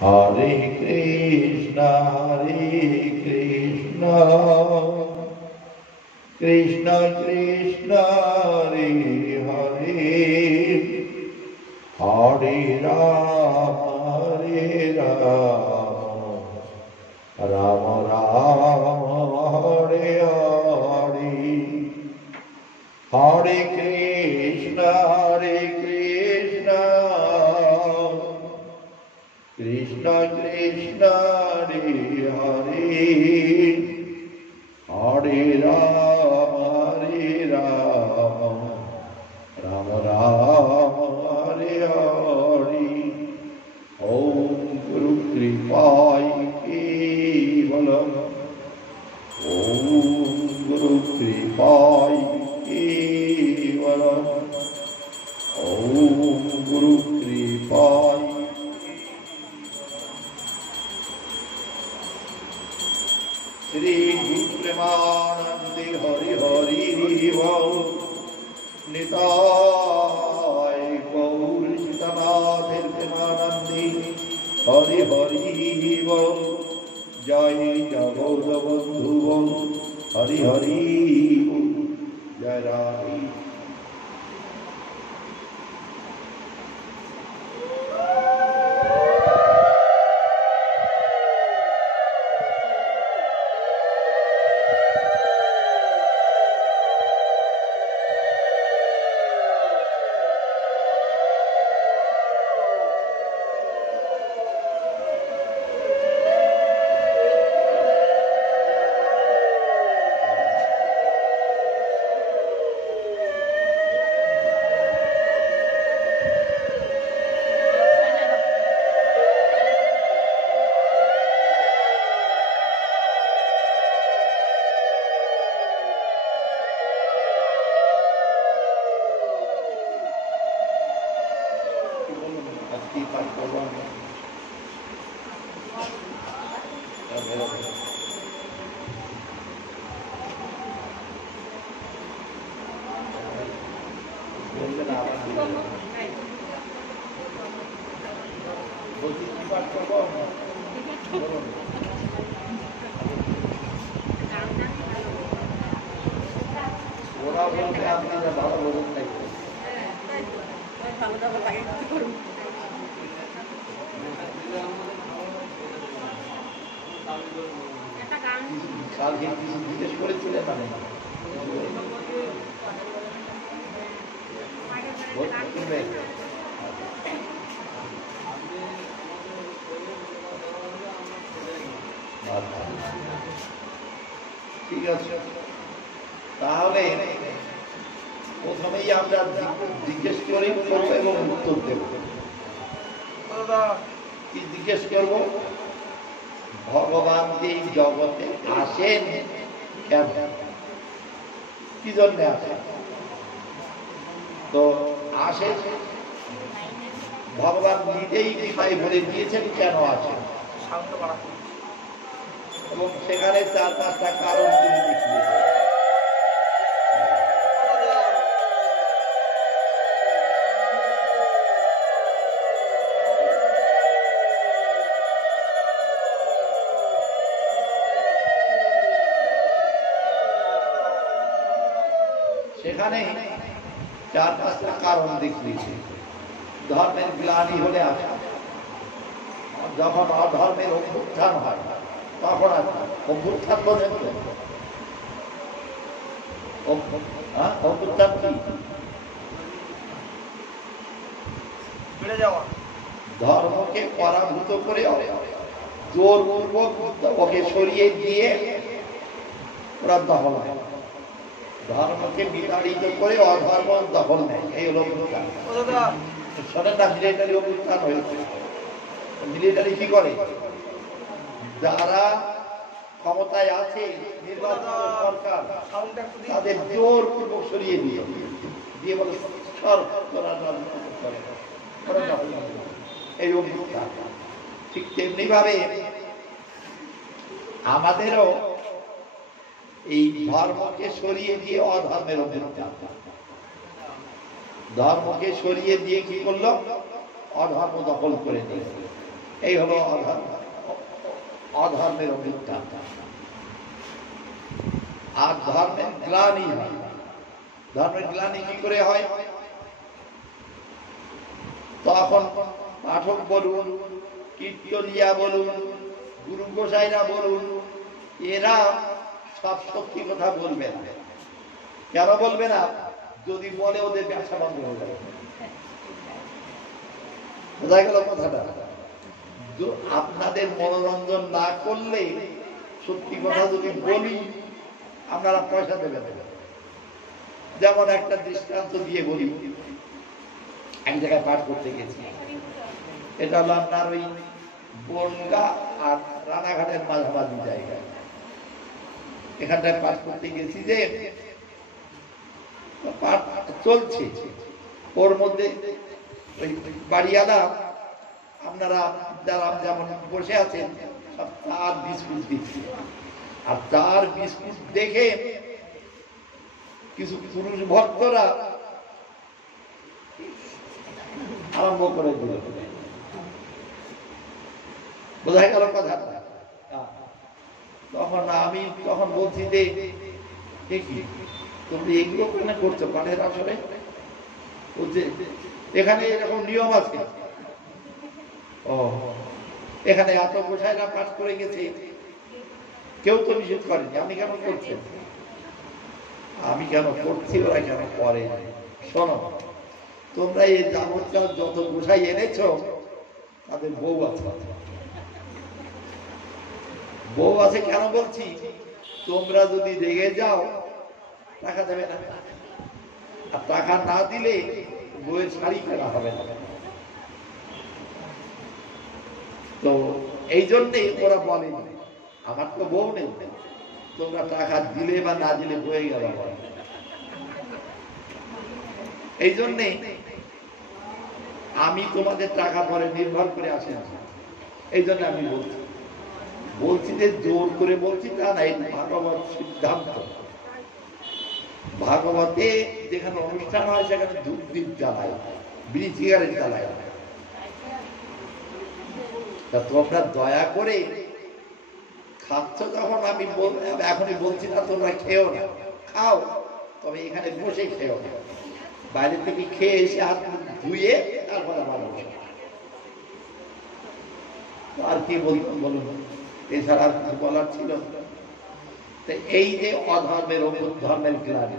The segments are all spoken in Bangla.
Hare Krishna, Krishna Krishna, Hare Hare, Hare Rama, Rama Rama, Hare Hare, Hare Krishna, Krishna Krishna, Hare Hare, Hare Rama, Rama Rama, Hare Hare. Om Guru Kripāi Kevalam, Om Guru Kripāi Kevalam, Om Guru Kripāi. Shri Premanandi Hari Hari Bol Nitai Gaur Sitanathir Premanandi Hari Hari Bol Jai Jagoda Bandhu Bol Hari Hari Bol Jai Rai. ঠিক আছে, তাহলে প্রথমেই আমরা জিজ্ঞেস করি এবং উত্তর দেব। কি জিজ্ঞেস করব? ভগবান যে এই জগতে আসেন কেন, কি জন্য আসেন? তো আসেন ভগবান নিজেই বিষয় বলে দিয়েছেন কেন আসেন, এবং সেখানে 4-5টা কারণ তিনি দেখিয়েছেন। সেখানে 4-5টা কারণ দেখিয়েছে। ধর্মের গ্লানি হলে আসা, যখন অধর্মের অভ্যুত্থান হয় তখন আসা। অভ্যুত্থান বোঝেন তো? অভ্যুত্থান কি? ধর্মকে পরাভূত করে জোরপূর্বক ওকে সরিয়ে দিয়ে ওরা দখল নেয়, ধর্মকে বিতাড়িত করে অধর্ম দখল নেয়। এই হল অভ্যুত্থান। শোনেন না, মিলিটারি অভ্যুত্থান হয়েছে। মিলিটারি কি করে? যারা ক্ষমতায় আছে, নির্বাচিত সরকার, তাদের জোরপূর্বক সরিয়ে দিয়ে বলে এই অভ্যুত্থান। ঠিক তেমনি ভাবে আমাদেরও এই ধর্মকে সরিয়ে দিয়ে অধর্মের অভ্যুত্থান। ধর্মকে সরিয়ে দিয়ে কি করলো? অধর্ম দখল করে নিল। এই হলো অধর্মের অভ্যুত্থান। আর ধর্মের গ্লানি হয়। ধর্মের গ্লানি কি করে হয়? তখন পাঠক বলুন, কীর্তনিয়া বলুন, গুরু গোসাইরা বলুন, এরা সব সত্যি কথা বলবে না। কেন বলবে না? যদি বলে ওদের ব্যবসা বন্ধ হয়ে যাবে। বোঝা গেল কথাটা? আপনাদের মনোরঞ্জন না করলে সত্যি কথা যদি বলি আপনারা পয়সা দেবেন। যেমন একটা দৃষ্টান্ত দিয়ে বলি, এক জায়গায় পাঠ করতে গেছি, এটা হলো আপনার ওই বনগা আর রানাঘাটের মাঝামাঝি জায়গায়। এখানটায় পাঠ করতে গেছি, যে পাঠ চলছে, ওর মধ্যে ওই বাড়িওয়ালা আপনারা যারা যেমন বসে আছেন সব চার বিস্কুট দিচ্ছে। আর চার বিস্কুট দেখে কিছু পুরুষ ভক্তরা আরম্ভ করে দিল। বোঝা গেল কথা? তখন আমি বলছি যে দেখি তুমি এগুলো কেন করছো পাঠের আসরে? বলছে এখানে এরকম নিয়ম আছে। ও, এখানে এত গোসাইরা পাঠ করে গেছে, কেউ তো নিষেধ করেনি, আমি কেন করছি? আমি কেন করছি, ওরা কেন করে? শোনো, তোমরা এই যাবৎকাল যত গোসাই এনেছ তাদের বউ আছে। বউ আছে কেন বলছি? তোমরা যদি রেগে যাও টাকা দেবে না, আর টাকা না দিলে বউয়ের শাড়ি কেনা হবে না। তো এই জন্যই ওরা বলে আমার তো বউ নেই, তোমরা টাকা দিলে বা না দিলে বয়ে গেল। এই জন্যে আমি তোমাদের টাকা পরে নির্ভর করে আসে না। এই জন্য আমি বলছি যে জোর করে বলছি তা না, এই ভাগবত সিদ্ধান্ত। ভাগবতে যেখানে অনুষ্ঠান হয় সেখানে ধূপ দ্বীপ জ্বালায়, বিড়ি সিগারেট জ্বালায়। তা তোমরা দয়া করে খাচ্ছ যখন, আমি এখনই বলছি না তোমরা খেও না, খাও, তবে এখানে বসে খেও না। বাইরে থেকে খেয়ে এসে হাত ধুয়ে তারপরে মানুষ আর কি বলুন, এছাড়া আর কিছু বলার ছিল। এই যে অধর্মের ওপর ধর্মের গ্লানি,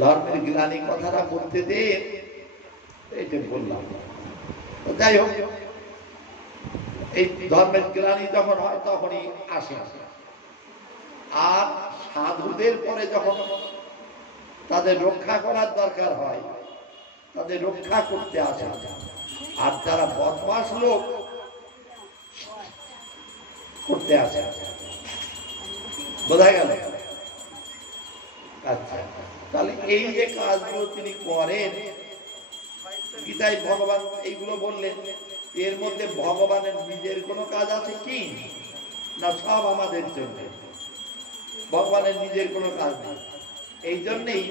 ধর্মের গ্লানি কথাটা বলতে দিয়ে এইটা বললাম। যাই হোক, এই ধর্মের গ্লানি যখন হয় তখনই আসে। আর সাধুদের পরে যখন তাদের রক্ষা করার দরকার হয়, তাদের রক্ষা করতে আসে। আর যারা বদমাস লোক করতে আসে। বোঝা গেল? আচ্ছা, তাহলে এই যে কাজগুলো তিনি করেন, গীতায় ভগবান এইগুলো বললেন, এর মধ্যে ভগবানের নিজের কোনো কাজ আছে কি? না, সব আমাদের জন্য। ভগবানের নিজের কোনো কাজ নেই। এই জন্যেই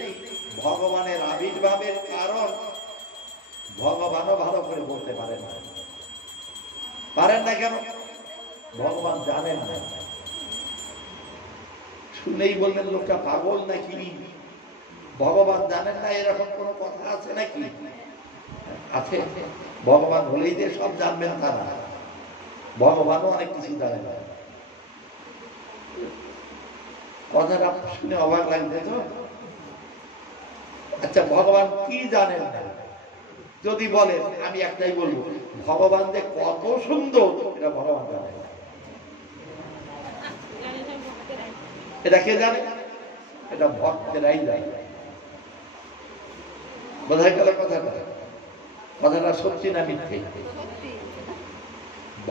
ভগবানের আবির্ভাবের কারণ ভগবানও ভালো করে বলতে পারেন না। পারেন না কেন? ভগবান জানেন না। শুনেই বলবেন লোকটা পাগল নাকি? ভগবান জানেন না এরকম কোন কথা আছে নাকি? আছে। ভগবান হলেই যে সব জানবেন তা না, ভগবানও অনেক কিছু জানে না। কথাটা শুনে অবাক লাগছে তো? আচ্ছা, ভগবান কি জানেন না? যদি বলেন, আমি একটাই বলবো, ভগবান যে কত সুন্দর এটা ভগবান জানে। এটা কে জানে? এটা ভক্তেরাই জানে। বোঝা গেল কথাটা? কথাটা সত্যি না মিথ্যে?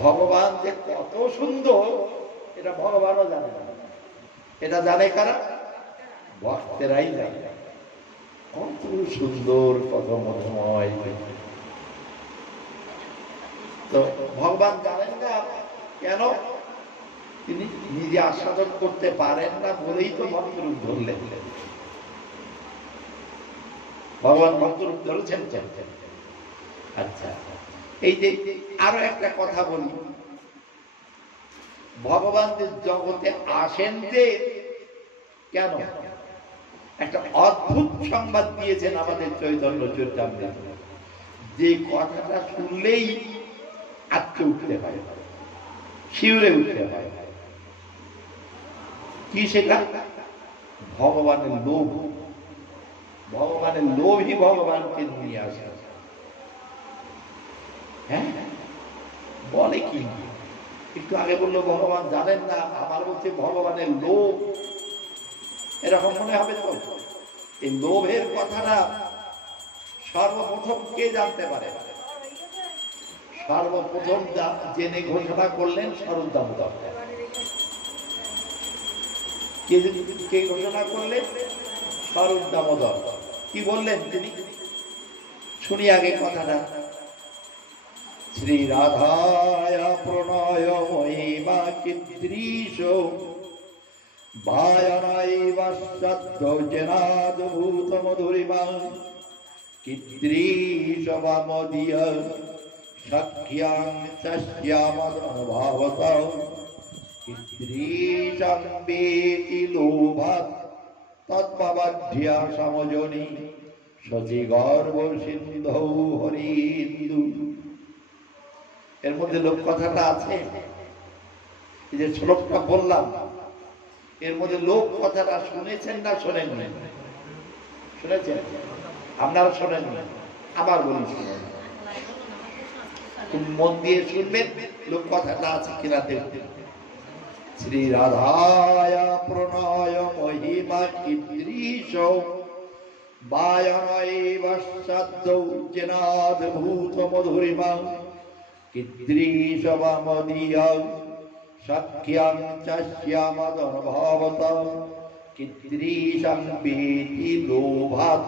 ভগবান যে কত সুন্দর এটা ভগবানও জানে না। এটা জানে কারা? ভক্তেরাই জানে। কত সুন্দর, কত মধুময়। তো ভগবান জানেন না কেন? তিনি নিজে আস্বাদন করতে পারেন না বলেই তো ভক্তরূপ ধরলেন। ভগবান ভক্তরূপ ধরেছেন। আচ্ছা, এই যে আরো একটা কথা বলি, ভগবান যে জগতে আসেন যে কেন, একটা অদ্ভুত সংবাদ দিয়েছেন আমাদের চৈতন্য চরিতামৃত, যে কথাটা শুনলেই আটকে উঠতে হয়, শিউরে উঠতে হয়। কি সেটা? ভগবানের লোভ। ভগবানের লোভই ভগবানকে নিয়ে আসে। হ্যাঁ, বলে কি? একটু আগে বললো ভগবান জানেন না, আমার বলছে ভগবানের লোভ। এরকম মনে হবে তো? এই লোভের কথাটা সর্বপ্রথম কে জানতে পারে? সর্বপ্রথম জেনে ঘোষণা করলেন স্বরূপ দামোদর। কে ঘোষণা করলেন? স্বরূপ দামোদর। কি বললেন তিনি? শুনি আগে কথাটা। শ্রী রাধায় প্রণয় মহিমা কিদৃশ বায়নাইবাশ্চাদ্য জেনাদ্ভূত মধুরিমা কিদৃশ বামদীয় সখ্যাং তস্যামদনুভাবত কিদৃশং বেতি লোভাৎ তদ্ভবঢ্যা সমজনি শচিগর্ভ সিন্ধৌ হরিন্দু। এর মধ্যে লোক কথাটা আছে, এই যে শ্লোকটা বললাম, এর মধ্যে লোক কথাটা শুনেছেন না শোনেন? শুনেছেন? আপনারা শোনেন? আবার বলি, শুনেন, মন দিয়ে শুনবেন লোক কথাটা আছে কিনা দেখবেন। শ্রী রাধায় প্রণয় মহিমা কিদৃশ বায়নাইবাশ্চাদ্য জেনাদ্ভূত মধুরিমা কিদৃশ বামদীয় সখ্যাং তস্যামদনুভাবত কিদৃশং বেতি লোভাৎ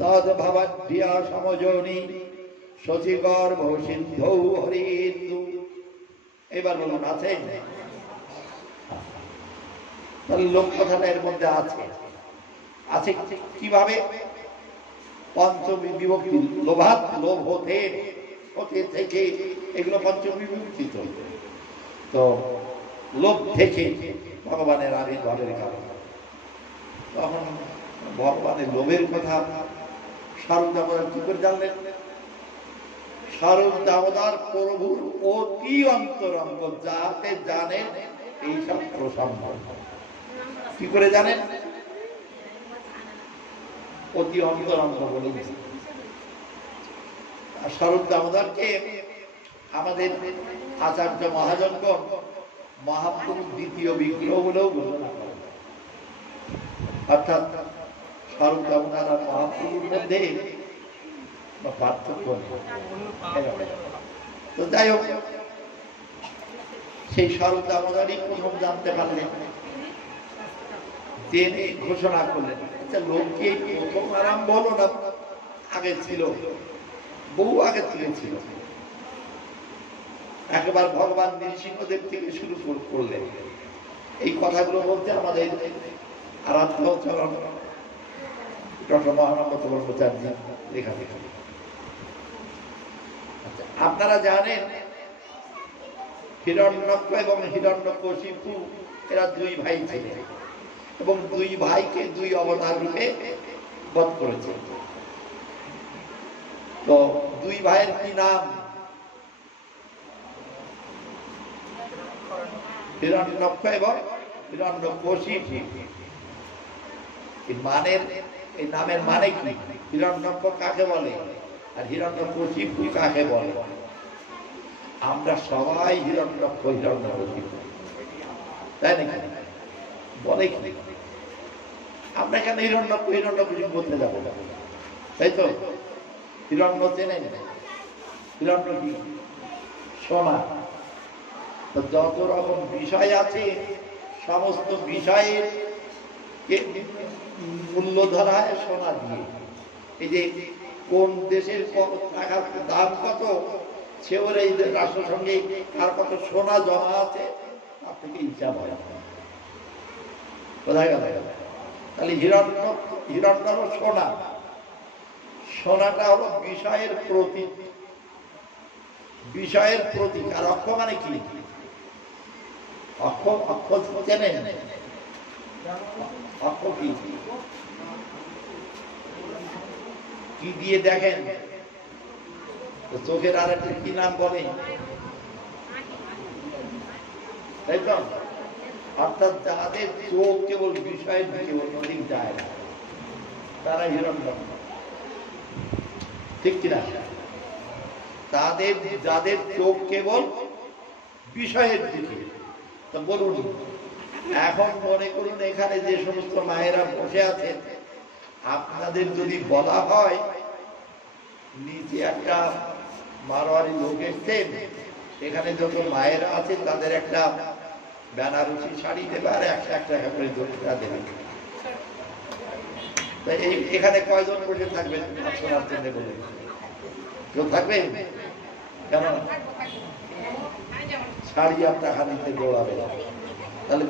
তদ্ভবঢ্যা সমজনি শচিগর্ভ সিন্ধৌ হরিন্দু। এবার বলুন, আছে? তাহলে লোক কথাটা এর মধ্যে আছে। আছে কিভাবে? পঞ্চমী বিভক্তি, লোভাৎ, লোভ হতে, হতে থেকে, এগুলো পঞ্চমী বিভক্তি। তো লোভ থেকে ভগবানের আবির্ভাবের কারণে, তখন ভগবানের লোভের কথা স্বরূপ দামোদর কি করে জানলেন? স্বরূপ দামোদর প্রভুর অতি অন্তরঙ্গ, যাতে জানেন এইসব প্রসঙ্গ। কি করে জানেন? অতি অন্তরঙ্গ বলে দিয়েছে। স্বরূপ দামোদরকে আমাদের আচার্য মহাজনগণ মহাপ্রভুর দ্বিতীয় বিগ্রহ বলেও ঘোষণা করেন। অর্থাৎ স্বরূপ দামোদর আর মহাপ্রভুর মধ্যে পার্থক্য নেই। তো যাই হোক, সেই স্বরূপ দামোদরই প্রথম জানতে পারলেন, জেনে ঘোষণা করলেন। আচ্ছা, লোককে প্রথম আরম্ভ হলো না, আগে ছিল, বহু আগে থেকে ছিল। একবার ভগবান নৃসিংহদেব থেকে শুরু করলেন এই কথাগুলো বলতে। আমাদের আরাধ্য চরণ ডক্টর মহানন্দ ব্রহ্মচারী লেখা লেখা। আপনারা জানেন হিরণ্যক্ষ এবং হিরণ্যকশিপু এরা দুই ভাই ছিলেন, এবং দুই ভাইকে দুই অবতার রূপে বধ করেছে। তো দুই ভাইয়ের কি নাম? হিরণ্যক্ষ এবং হিরণ্যকশিপু। এই নামের মানে কি? হিরণ্যক্ষ কাকে বলে আর হিরণ্যকশিপু কাকে বলে? আমরা সবাই হিরণ্যক্ষ, হিরণ্যকশিপু, তাই নাকি? বলে কি? আমরা কেন হিরণ্যক্ষ হিরণ্যকশিপু বলতে যাবো? তাই তো। হিরণ্য চেনেন? হিরণ্য কি? সোনা। যত রকম বিষয় আছে, সমস্ত বিষয়ের মূল্য ধরা হয় সোনা দিয়ে। এই যে কোন দেশের টাকার দাম কত, সেও এই রাষ্ট্র সঙ্গে আর কত সোনা জমা আছে তার থেকে হিসাব হয়। কোথায় গেল? তাহলে হিরণ্য সোনা। সোনাটা হলো বিষয়ের প্রতীক। বিষয়ের প্রতীক। আর অক্ষ মানে কি? অক্ষ অক্ষ চেনেন? অক্ষ কি কি দিয়ে দেখেন? চোখের আর একটা কি নাম বলে, তাই তো? অর্থাৎ যাদের চোখ কেবল বিষয়ের দিকে অন্যদিক যায় না, তারা হিরণ্যকর্ণ, ঠিক কিনা? তাদের যাদের চোখ কেবল বিষয়ের দিকে। তো বলুন, এখন মনে করুন এখানে যে সমস্ত মায়েরা বসে আছেন, আপনাদের যদি বলা হয় নিচে একটা মারোয়ারি লোক এসছেন, এখানে যত মায়েরা আছে তাদের একটা বেনারসি শাড়ি দেবে আর 101 টাকা করে দক্ষিণা দেবে, এখানে কয়জন বসে থাকবেন? শোনার জন্য বলে কেউ থাকবেন? কেন? শাড়ি আর টাকা নিতে দৌড়াবে, তাহলে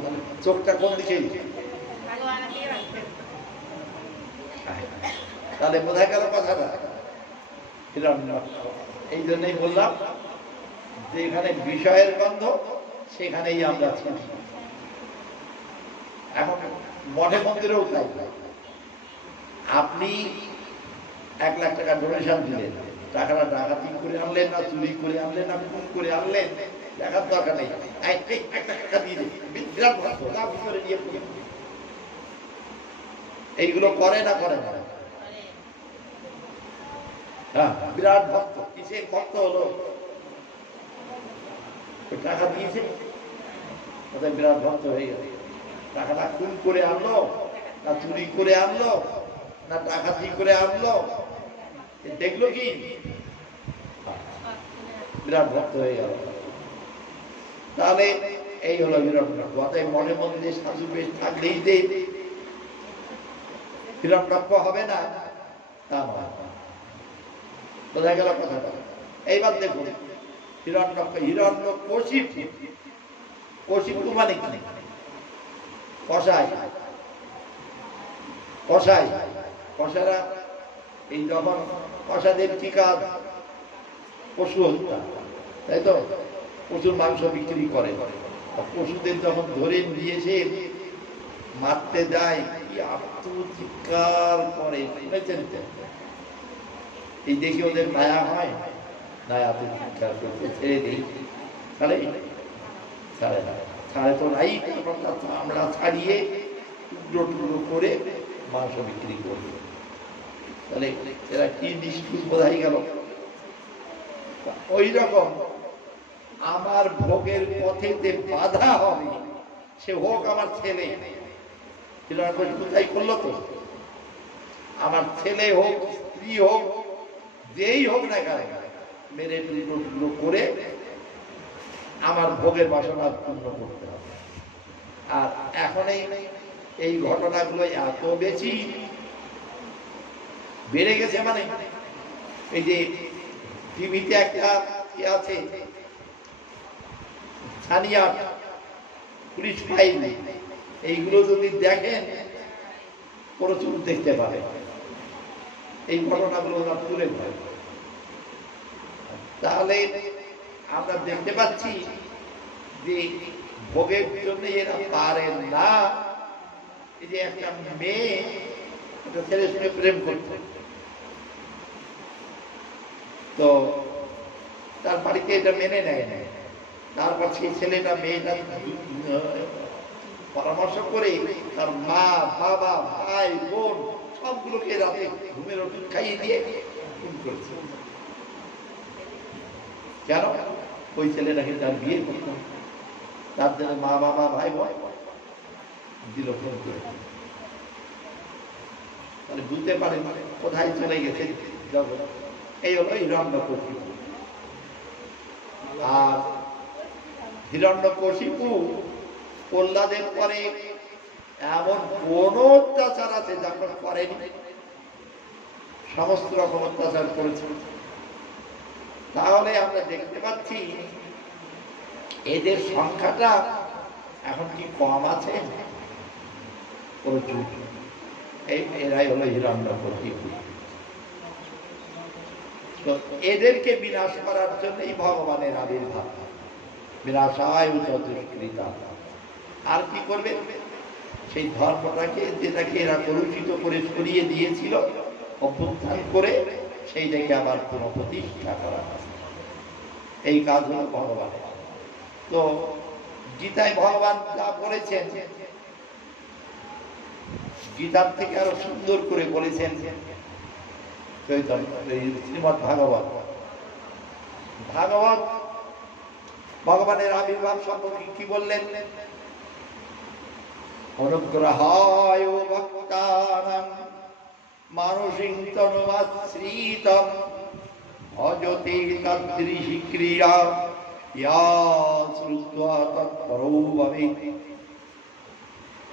চোখটা কোন দিকে? তাহলে বোঝা গেল কথাটা। এই জন্যই বললাম যে এখানে বিষয়ের গন্ধ, সেখানেই আমরা ছিলাম। এখন মঠে মন্দিরেও তাই। আপনি 1 লাখ টাকা ডোনেশন দিলেন, টাকাটা ডাকাতি করে আনলেন না চুরি করে আনলেন না খুন করে আনলেন, দেখার দরকার নেই, 1 টাকা দিয়ে বিরাট ভিতরে নিয়ে পড়ে। এইগুলো করে না করে না? হ্যাঁ, বিরাট ভক্ত। কিসের ভক্ত হলো? টাকা দিয়েছে, ওদের বিরাট ভক্ত হয়ে গেল। টাকাটা খুন করে আনলো না চুরি করে আনলো না ডাকাতি করে আনলো, দেখলো কি? বিরাট ভক্ত হয়ে গেল। তাহলে এই হলো হিরণ্যকর্ণ। অতএব মনে মধ্যে সাধু বেশ থাকলেই যে হিরণ্যকর্ণ হবে না তা নয়। বোঝা গেল কথাটা? এইবার দেখুন হিরণ্যকশিপু। কশিপু মানে কি? কসাই। কসাই কসারা এই যখন কসাদের কি কাজ? পশু হত্যা, তাই তো? পশুর মাংস বিক্রি করে। পশুদের যখন ধরে নিয়েছে মারতে যায়, কি আত্মচিৎকার করে, শুনেছেন? এই দেখে ওদের মায়া হয় না, আত্মচিৎকার করতে ছেড়ে দিই, তাহলে ছাড়ে না। ছাড়ে তো নাই, আমরা ছাড়িয়ে টুকরো টুকরো করে মাংস বিক্রি করবে। তাহলে এরা কি নিষ্ঠুর বোঝাই গেল। ওই রকম আমার ভোগের পথে যে বাধা হবে, সে হোক আমার ছেলে, তাই করলো তো। আমার ছেলে হোক, স্ত্রী হোক, যেই হোক না কেন, মেরে টুকরো টুকরো করে আমার ভোগের বাসনা পূর্ণ করতে হবে। আর এখন এই ঘটনাগুলো এত বেশি বেড়ে গেছে, মানে এই যে টিভিতে একটা কি আছে, ছানিয়া পুলিশ ফাইল, এইগুলো যদি দেখেন প্রচুর দেখতে পাবে। এই ঘটনাগুলো ওরা তুলে ধরে। তাহলে আমরা দেখতে পাচ্ছি যে ভোগের জন্য এরা পারেন না। এই যে একটা মেয়ে একটা ছেলের সঙ্গে প্রেম করছে, তো তার বাড়িতে এটা মেনে নেয় না। তারপর সেই ছেলেটা মেয়েটা পরামর্শ করে তার মা, বাবা, ভাই, বোন সবগুলোকে রাতে ঘুমের ওষুধ খাইয়ে দিয়ে খুন করেছে। কেন? ওই ছেলেটাকে তার বিয়ে করতো, তার জন্য মা, বাবা, ভাই, বোন দিল খুন করে। তাহলে বুঝতে পারেন কোথায় চলে গেছে জগৎ। এই হলো হিরণ্যকশিপু। আর হিরণ্যকশিপু প্রহ্লাদের পরে এমন কোন অত্যাচার আছে যখন করেনি? সমস্ত রকম অত্যাচার করেছে। তাহলে আমরা দেখতে পাচ্ছি এদের সংখ্যাটা এখন কি কম আছে? প্রচুর। এরাই হলো হিরণ্যকশিপু। তো এদেরকে বিনাশ করার জন্যই ভগবানের আবির্ভাব। বিনাশায় চতুষ্কৃতা। আর কি করবে? সেই ধর্মটাকে, যেটাকে এরা কলুষিত করে সরিয়ে দিয়েছিল, অভ্যুত্থান করে সেইটাকে আবার পুনঃপ্রতিষ্ঠা করা, এই কাজ হল ভগবানের। তো গীতায় ভগবান যা বলেছেন, গীতার থেকে আরো সুন্দর করে বলেছেন শ্রীমদ্ ভাগবত। ভাগবত ভগবানের আবির্ভাব সম্পর্কে কি বললেন? অনুগ্রহায় ভক্তানাং মানসিং তনুমাশ্রিতম ভজতে তদৃশি ক্রিয়া ইয়া শ্রুত্বা তৎপরো ভবেৎ।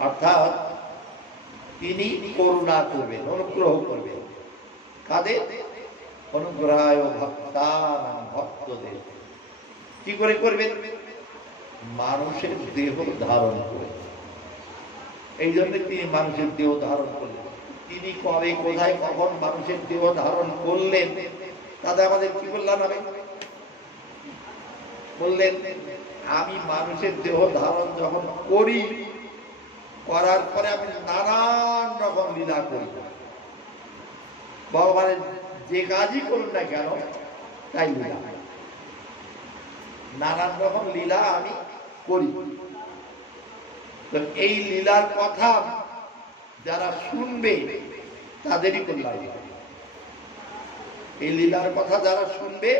অর্থাৎ তিনি করুণা করবেন, অনুগ্রহ করবেন। কাদের? অনুগ্রহায় ভক্তানাং, ভক্তদের। কি করে করবেন? মানুষের দেহ ধারণ করে। এই জন্য তিনি মানুষের দেহ ধারণ করলেন। তিনি কবে, কোথায়, কখন মানুষের দেহ ধারণ করলেন, তাতে আমাদের কি বললেন? হবে বললেন, আমি মানুষের দেহ ধারণ যখন করি, করার পরে আমি নানান রকম লীলা করি। ভগবানের যে কাজই করুন না কেন, তাই লীলা, নানান রকম লীলা আমি করি। তো এই লীলার কথা যারা শুনবে তাদেরই কল্যাণ হবে। এই লীলার কথা যারা শুনবে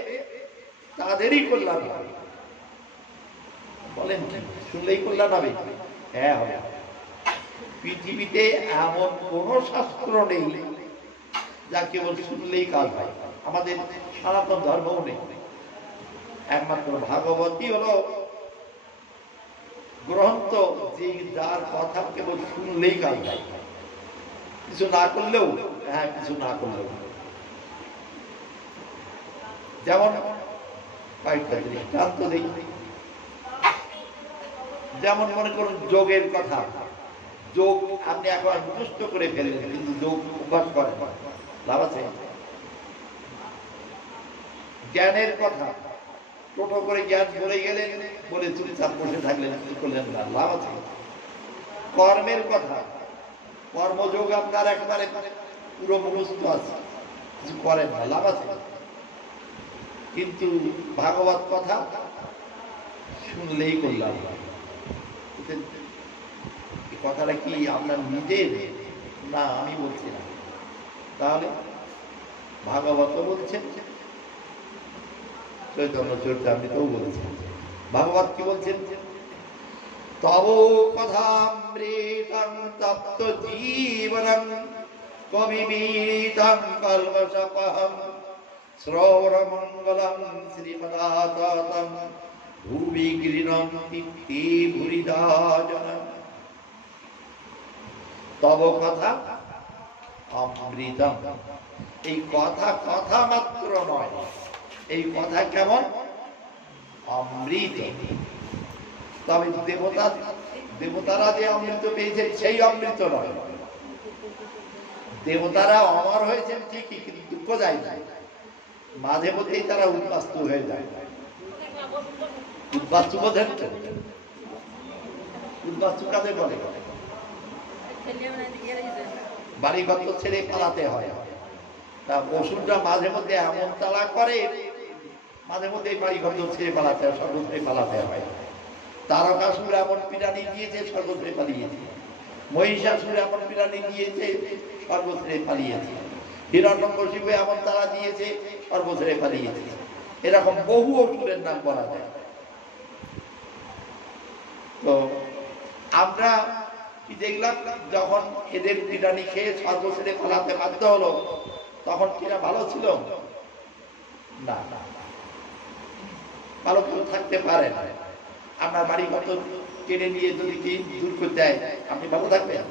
তাদেরই কল্যাণ হবে। বলেন কি শুনলেই কল্যাণ হবে? হ্যাঁ হবে। পৃথিবীতে এমন কোন শাস্ত্র নেই যা কেবল শুনলেই কাজ হয়। আমাদের সনাতন ধর্মও নেই। একমাত্র ভাগবতই হলো গ্রন্থ, যে যার কথা কেবল শুনলেই কাজ হয়, কিছু না করলেও। হ্যাঁ, কিছু না করলেও। যেমন কয়েকটা দৃষ্টান্ত দিই। যেমন মনে করুন যোগের কথা। যোগ আপনি একবার মুখস্থ করে ফেললেন, কিন্তু যোগ অভ্যাস করেন, লাভ আছে? জ্ঞানের কথা, টোটো করে জ্ঞান বলে গেলেন, বলে চুপচাপ বসে থাকলেন, কিছু করলেন না, লাভ আছে? কর্মের কথা, কর্মযোগ আপনার একেবারে পুরো মুখস্থ আছে, কিছু করেন না, লাভ আছে? কিন্তু ভাগবত কথা শুনলেই করলাম। কথাটা কি আপনার নিজের? না, আমি বলছি না। তাহলে ভাগবত বলছেন, চৈতন্য চরিতামৃতও বলছেন। ভাগবত কি বলছেন? তব কথামৃতং তপ্ত জীবনং কবিবিতং কল্পসপহং শ্রবণমঙ্গলং শ্রীমদাততং ভুবি গৃণন্তি তে ভুরিদা জনঃ। তব কথা অমৃতম। এই কথা কথা মাত্র নয়, এই কথা কেমন? অমৃত। তবে দেবতারা যে অমৃত পেয়েছেন সেই অমৃত নয়। দেবতারা অমর হয়েছেন ঠিকই, কিন্তু দুঃখ যায় না, মাঝে মধ্যেই তারা উদ্বাস্তু হয়ে যায়। উদ্বাস্তু বোঝেন তো? উদ্বাস্তু কাদের বলে? বাড়ি ঘর ছেড়ে পালাতে হয়। তা অসুরটা মাঝে মধ্যে এমন তালা করে, মাঝে মধ্যে বাড়ি ঘর ছেড়ে পালাতে হয়, সর্বত্রই পালাতে হয়। তারকাসুর এমন পিরানি দিয়েছে, সর্বত্রই পালিয়েছে। মহিষাসুর এমন পিরানি দিয়েছে, সর্বত্রই পালিয়েছে। হিরণ্যকশিপু এমন তালা দিয়েছে, সর্বত্রই পালিয়েছে। এরকম বহু অসুরের নাম বলা যায়। তো আমরা কি দেখলাম, যখন এদের পিটানি খেয়ে সর্বশেষে পালাতে বাধ্য হলো, তখন কিনা ভালো ছিল? না, ভালো কেউ থাকতে পারে না। আপনার বাড়ি কত কেড়ে নিয়ে যদি কি দূর করতে দেয়, আপনি ভালো থাকবেন?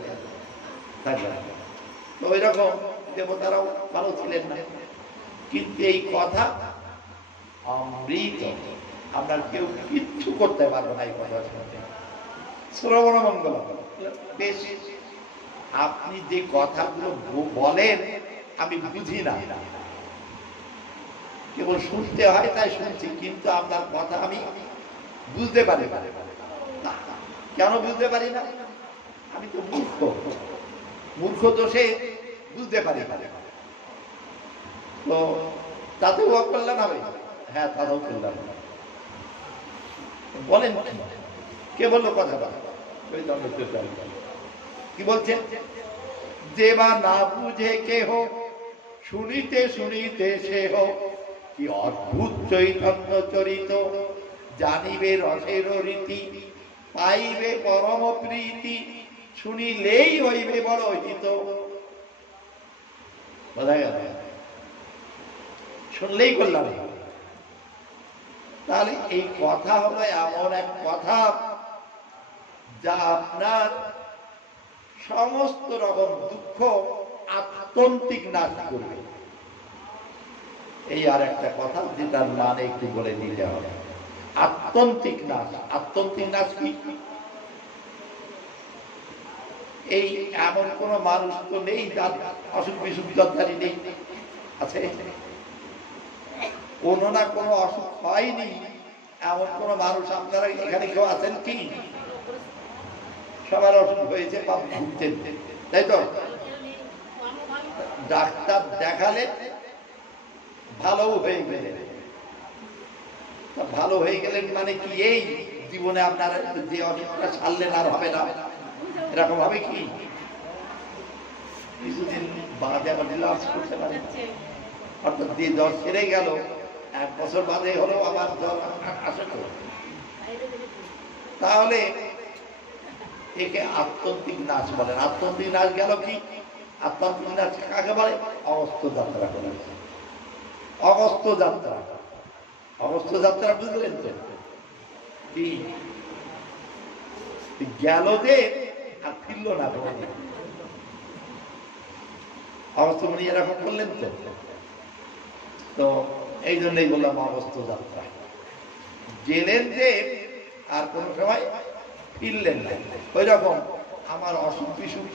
তো ওই রকম দেবতারাও ভালো ছিলেন না। কিন্তু এই কথা অমৃত, আপনার কেউ কিচ্ছু করতে পারবে না এই কথা শুনতে। শ্রবণ মঙ্গল। বেশ, আপনি যে কথাগুলো বলেন আমি বুঝি না, কেবল শুনতে হয় তাই শুনছি, কিন্তু আপনার কথা আমি বুঝতে পারি না। কেন বুঝতে পারি না? আমি তো মূর্খ, মূর্খ দোষে বুঝতে পারি না। তো তাতেও অকল্যাণ হবে? হ্যাঁ, তাতেও কল্যাণ। বলেন কে বললো কথাটা? কি বলছেন? যে বা না বুঝে কেহ শুনিতে শুনিতে সে হোক, কি অদ্ভুত চৈতন্য চরিত, জানিবে রসের রীতি, পাইবে পরম প্রীতি, শুনিলেই হইবে বড় হিত। বোঝা গেল? শুনলেই করলাম। তাহলে এই কথা হলো এমন এক কথা যা আপনার সমস্ত রকম দুঃখ আত্যন্তিক নাশ করবে। এই আর একটা কথা যেটার মানে একটু বলে নিতে হবে। আত্যন্তিক নাশ। আত্যন্তিক নাশ কি? এই এমন কোন মানুষ তো নেই যার অসুখ বিসুখ জর্দারি নেই, আছে? কোন না কোনো অসুখ হয়নি এমন কোন মানুষ আপনারা এখানে কেউ আছেন কি? সবার অসুখ হয়েছে বা ভুগছেন, তাই তো? ডাক্তার দেখালে ভালো হয়ে গেলেন। ভালো হয়ে গেলেন মানে কি এই জীবনে আপনারা যে অসুখটা সারলেন আর হবে না, এরকম হবে কি? কিছুদিন বাদে আবার রিল্যাক্স করতে পারে, অর্থাৎ যে জ্বর সেরে গেল 1 বছর বাদে হলেও আবার জ্বর আসে তো। তাহলে একে আত্যন্তিক নাশ বলেন। আত্যন্তিক নাশ গেল কি? আত্যন্তিক নাশ কাকে বলে? অগস্ত্য যাত্রা করে। অগস্ত্য যাত্রা, অগস্ত্য যাত্রা বুঝলেন তো? কি গেল যে আর ফিরল না। অগস্ত্য মনি এরকম করলেন তো। তো এই জন্যই বললাম অগস্ত্য যাত্রা। গেলেন যে আর কোন সময় ফিরলেন না। ওই রকম আমার অসুখ বিসুখ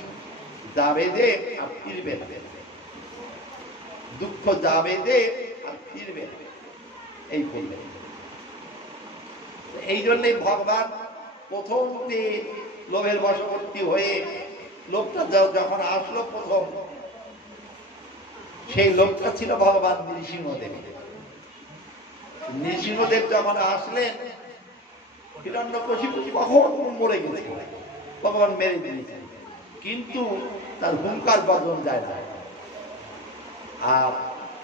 যাবে যে আর ফিরবে না, দুঃখ যাবে যে আর ফিরবে না, এই বললেন। এই জন্যই ভগবান প্রথম যে লোভের বশবর্তী হয়ে লোকটা যখন আসলো প্রথম, সেই লোকটা ছিল ভগবান নৃসিংহদেব। নৃসিংহদেব যখন আসলেন, হিরণ্যকশিপু কখন মরে গেছে, ভগবান মেরে দিয়েছে, কিন্তু তার হুঙ্কার বর্জন যায় না। আর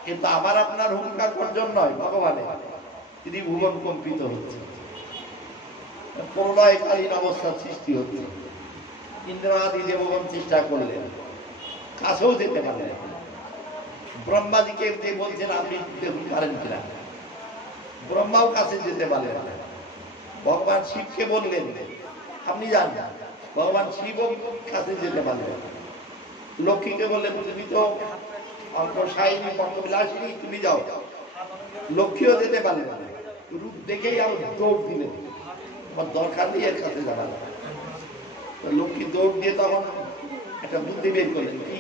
কিন্তু আমার আপনার হুঙ্কার বর্জন নয়, ভগবানের। তিনি ভুবন কম্পিত হচ্ছে, প্রলয়কালীন অবস্থার সৃষ্টি হচ্ছে। ইন্দ্রাদি দেবগণ চেষ্টা করলেন, কাছেও যেতে পারলেন। ব্রহ্মাদিকে যে বলছেন আপনি দেখুন পারেন কিনা, ব্রহ্মাও কাছে যেতে পারলেন না। ভগবান শিবকে বললেন আপনি যান, ভগবান শিব কাছে যেতে পারলেন। লক্ষ্মীকে বললেন তুমি তো অন্তঃসায়িনী পঙ্কবিলাসিনী, তুমি যাও, লক্ষ্মীও যেতে পারলেন না। রূপ দেখেই আরো দৌড় দিলেন, আমার দরকার নেই এর কাছে যাবার। লক্ষ্মী দৌড় দিয়ে তখন একটা বুদ্ধি বের করলেন, কি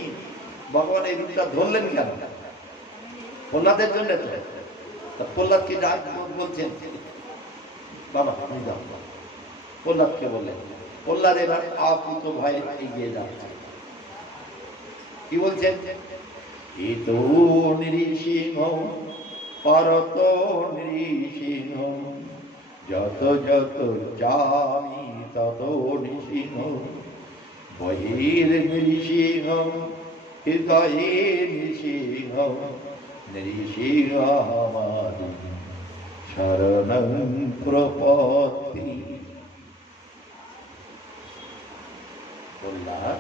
ভগবান এই রূপটা ধরলেন কেন? প্রহ্লাদের জন্য তো। প্রহ্লাদকে ডাক বলছেন বাবা তুমি যাও। প্রহ্লাদকে বললেন, প্রহ্লাদ এবার আকুত ভয়ে এগিয়ে যাচ্ছে। কি বলছেন? ইত নৃসিংহ পরত নৃসিংহ, যত যত জানি তত নৃসিংহ, বহির নৃসিংহ হৃদয়ে নৃসিংহ, নৃসিংহ আমাদি শরণং প্রপত্তি। প্রহ্লাদ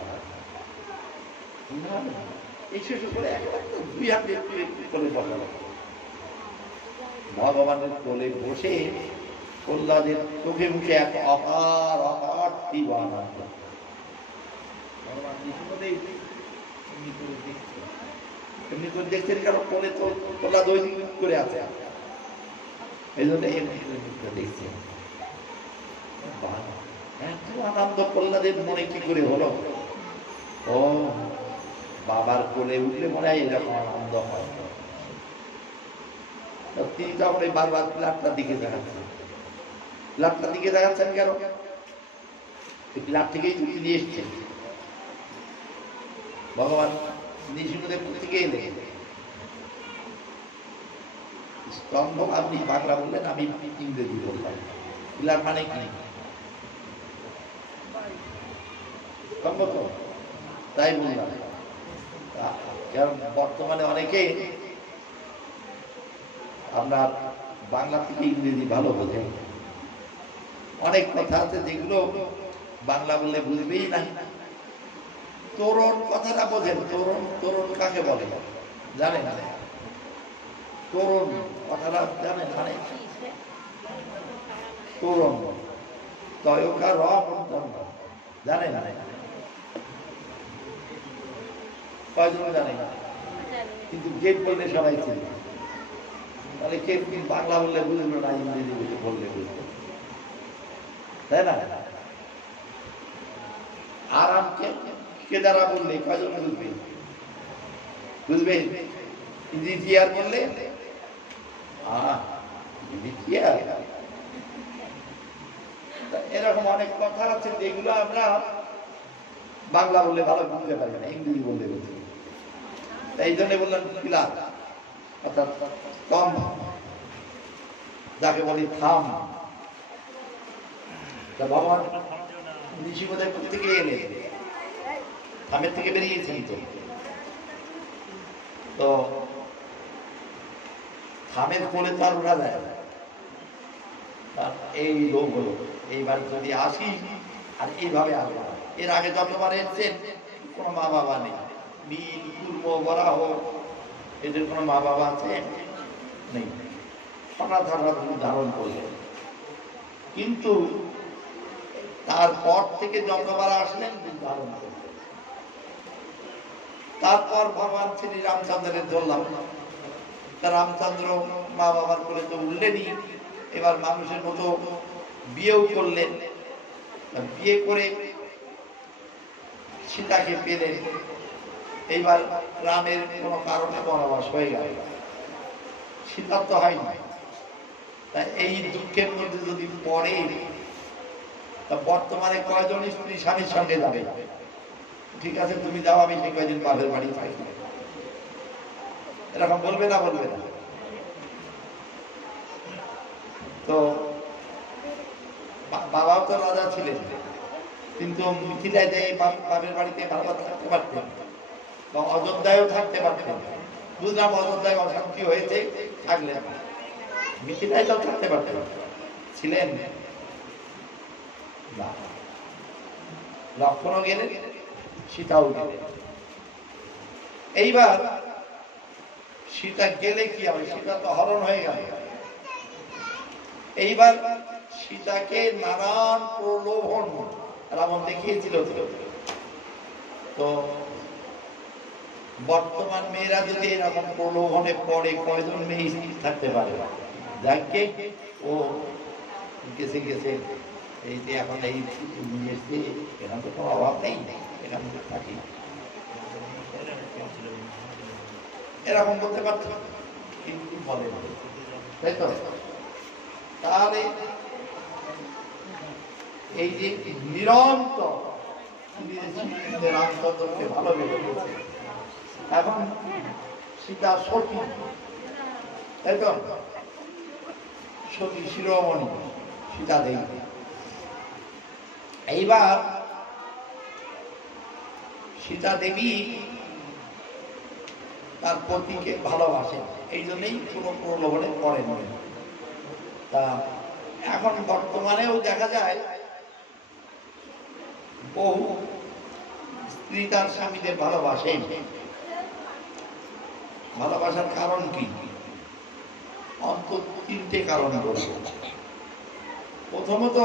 ভগবানের কোলে বসে প্রহ্লাদের চোখে মুখে এক অপার অপার তীব্র আনন্দ। এমনি করে দেখছেন কারণ কোলে তো প্রহ্লাদ ওই দিক করে আছে, এই জন্য দেখছেন। এত আনন্দ প্রহ্লাদের মনে কি করে হলো? ও বাবার কোলে উঠলে মনে হয় এরকম আনন্দ হয়। তিনি তখন বারবার প্লাটটার দিকে দেখাচ্ছেন। প্লাটটার দিকে দেখাচ্ছেন কেন? প্লাট থেকেই তিনি এসছেন। ভগবান নৃসিংহদেব থেকে এলে স্তম্ভ আপনি বাংলা বললেন, আমি ইংরেজি বললাম। প্লাট মানে কি? স্তম্ভ তো তাই বললাম। কারণ বর্তমানে অনেকে আপনার বাংলা থেকে ইংরেজি ভালো বোঝে। অনেক কথা আছে যেগুলো বাংলা বললে বুঝবেই না। তরুণ কথাটা বোঝেন? তরুণ, তরুণ কাকে বলে জানেন? তরুণ কথাটা জানেন মানে? তরুণ তয়কা জানেন? কয়জন জানে? কিন্তু গেট বললে সবাই চিনে। তাহলে কে বাংলা বললে বুঝলো না, ইংরেজি বললে বুঝলো, তাই না? আরাম কেদারা বললে কয়জন বুঝবে? বুঝবে? চেয়ার বললে এরকম অনেক কথা আছে যেগুলো আমরা বাংলা বললে ভালো বুঝতে পারি না, ইংরেজি বললে বুঝি। এই জন্য বললাম পিলার অর্থাৎ কম, যাকে বলি থাম। ভগবান নৃসিংহদেব থেকে এলে থামের থেকে বেরিয়েছেন তো থামের কোলে তো আর উঠা যায় না। এই লোক হলো এইবার যদি আসি আর এইভাবে আসবো। এর আগে যতবার এসছেন কোনো মা বাবা নেই, মিল কুর্ম বরাহ এদের কোনো মা বাবা আছে নেই, সনাতনরা ধারণ করলে। কিন্তু তারপর থেকে যতবার আসলেন ধারণ করলেন। তারপর ভগবান শ্রী রামচন্দ্রের ধরলাম, রামচন্দ্র মা বাবার করে তো উঠলেনই, এবার মানুষের মতো বিয়েও করলেন। বিয়ে করে সীতাকে পেলেন। এইবার রামের কোনো কারণে বনবাস হয়ে গেল, সীতার তো হয় না। তাই এই দুঃখের মধ্যে যদি পড়ে, তা বর্তমানে কয়জন স্ত্রী স্বামীর সঙ্গে যাবে? ঠিক আছে তুমি যাও, আমি সে কয়দিন বাপের বাড়ি থাকি, এরকম বলবে না? বলবে না? তো বাবাও তো রাজা ছিলেন, কিন্তু মিথিলায় যে বাপের বাড়িতে ভালো থাকতে পারতেন বা অযোধ্যায়ও থাকতে পারতেন। বুঝলাম অযোধ্যায় অশান্তি হয়েছে, থাকলেন। মিথিলায় তো থাকতে পারতেন, ছিলেন না। লক্ষ্মণও গেলেন, সীতাও গেলেন। এইবার সীতা গেলে কি হবে? সীতা তো হরণ হয়ে গেল। এইবার সীতাকে নানান প্রলোভন রাবণ দেখিয়েছিল। তো বর্তমান মেয়েরা যদি এরকম প্রলোভনে পড়ে, কয়জন মেয়ে স্থির থাকতে পারে? যাকে ও গেছে গেছে, এই যে এখন এই এসছে, এখানে তো কোনো অভাব নেই, এখানে থাকি, এরকম বলতে পারতো, কিন্তু বলে না, তাই তো? তাহলে এই যে নিরন্তর রামচন্দ্রকে ভালোবেসে গেছে, এখন সীতা সতী, তাই তো? সতী শিরোমণি সীতা দেবী। এইবার সীতা দেবী তার পতিকে ভালোবাসেন, এই জন্যই কোনো প্রলোভনে পড়েন। তা এখন বর্তমানেও দেখা যায় বহু স্ত্রী তার স্বামীদের ভালোবাসেন। ভালোবাসার কারণ কি? অন্তত তিনটে কারণ বলব। প্রথমত,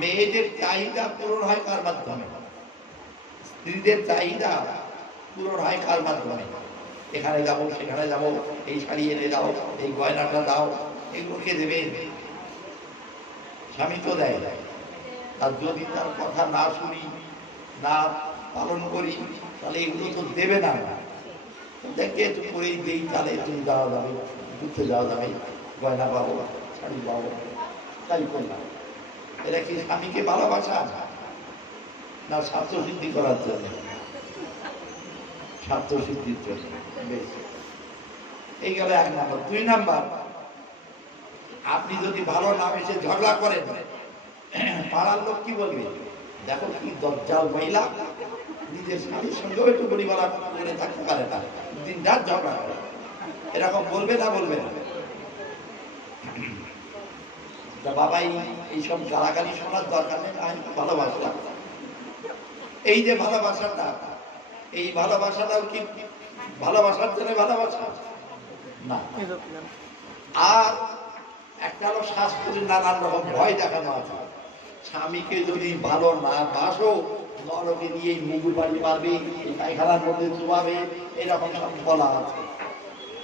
মেয়েদের চাহিদা পূরণ হয় কার মাধ্যমে? স্ত্রীদের চাহিদা পূরণ হয় কার মাধ্যমে? এখানে যাবো, সেখানে যাবো, এই শাড়ি এনে দাও, এই গয়নাটা দাও, এগুলো কে দেবে? স্বামী তো দেয়। আর যদি তার কথা না শুনি, না পালন করি, তাহলে এগুলো তো দেবে না। দেখে একটু করেই দেই, তাহলে তুমি দেওয়া যাবে, ঘুরতে যাওয়া যাবে, গয়না পাবো, শাড়ি পাবো, তাই করলাম। এরা কি স্বামীকে ভালোবাসা না স্বার্থ সিদ্ধি করার জন্য? স্বার্থ সিদ্ধির জন্য। বেশ, এই গেল 1 নম্বর। 2 নম্বর, আপনি যদি ভালো না এসে ঝগড়া করেন, পাড়ার লোক কি বলবে? দেখো কি দজ্জাল মহিলা, নিজের স্বামীর সঙ্গেও একটু পরিমালা করে থাকতে পারে না, দিন রাত ঝগড়া করে। এরকম বলবে না বলবে না? বাবাই এইসব গালাগালি শোনার দরকার নেই, আমি ভালোবাসলাম। এই যে ভালোবাসাটা, এই ভালোবাসাটাও কি ভালোবাসার জন্য ভালোবাসা না। আর একটা হলো শাস্ত্রের নানান রকম ভয় দেখানো আছে। স্বামীকে যদি ভালো না বাসো, নরকে নিয়ে মুগু বাড়ি মারবে, পায়খানার মধ্যে চুবাবে, এরকম সব বলা আছে।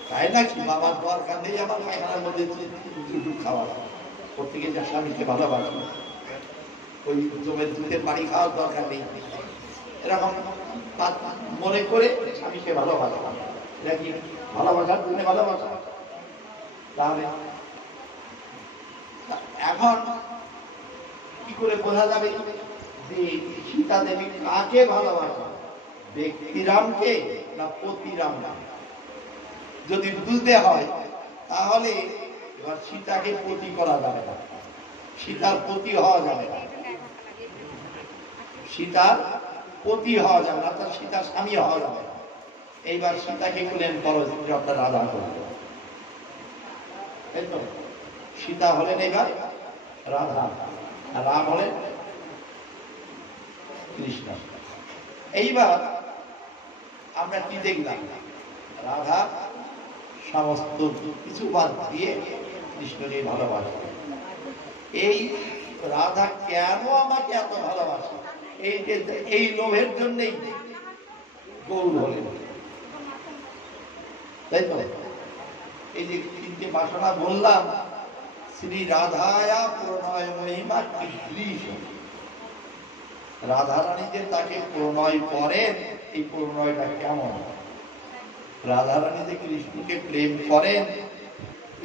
তাই নাকি? বাবার দরকার নেই আমার পায়খানার মধ্যে খাওয়া। প্রত্যেকে যা স্বামীকে ভালোবাসো, ওই জমের দুধের বাড়ি খাওয়ার দরকার নেই, এরকম মনে করে স্বামীকে ভালোবাসলাম। এটা কি ভালোবাসার জন্য ভালোবাসা? তাহলে এখন কি করে বোঝা যাবে যে সীতা দেবী কাকে ভালোবাসা, ব্যক্তিরামকে না পতিরামকে? যদি বুঝতে হয় তাহলে এবার সীতাকে পতি করা যাবে না, সীতার পতি হওয়া যাবে না, সীতার পতি হওয়া যাবে না, তার সীতার স্বামী হওয়া যাবে না। এইবার সীতাকে বললেন পরস্পর আপনার রাধা করবে। সীতা হলেন এইবার রাধা, আর রাম হলেন কৃষ্ণ। এইবার আমরা কি দেখলাম? রাধা সমস্ত কিছু বাদ দিয়ে কৃষ্ণকে ভালোবাসে। এই রাধা কেন আমাকে এত ভালোবাসে? এই যে এই লোভের জন্যই গৌর হলেন, তাই তো? এই যে 3টে বাসনা বললাম, শ্রী রাধায়া প্রণয় মহিমা কৃষ্ণ। রাধারানী যে তাকে প্রণয় করেন, এই প্রণয়টা কেমন? রাধারানী যে কৃষ্ণকে প্রেম করেন,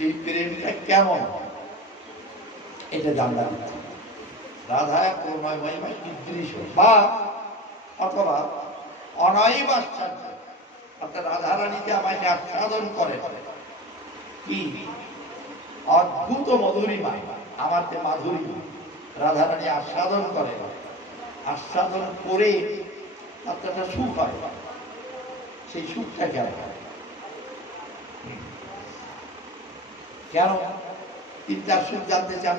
এই প্রেমটা কেমন? এটা জানলা দিচ্ছে। রাধায়া প্রণয় মহিমা কৃষ্ণ, বা অথবা অনৈব আশ্চর্য, অর্থাৎ রাধারানী যে আমাকে আস্বাদন করে, কি অদ্ভুত মধুরিমা, আমার যে মাধুরী রাধারানী আস্বাদন করে, আস্বাদন করে একটা সুখ হয়, সেই সুখটা কেন? কেন 3-4 সুখ জানতে চান?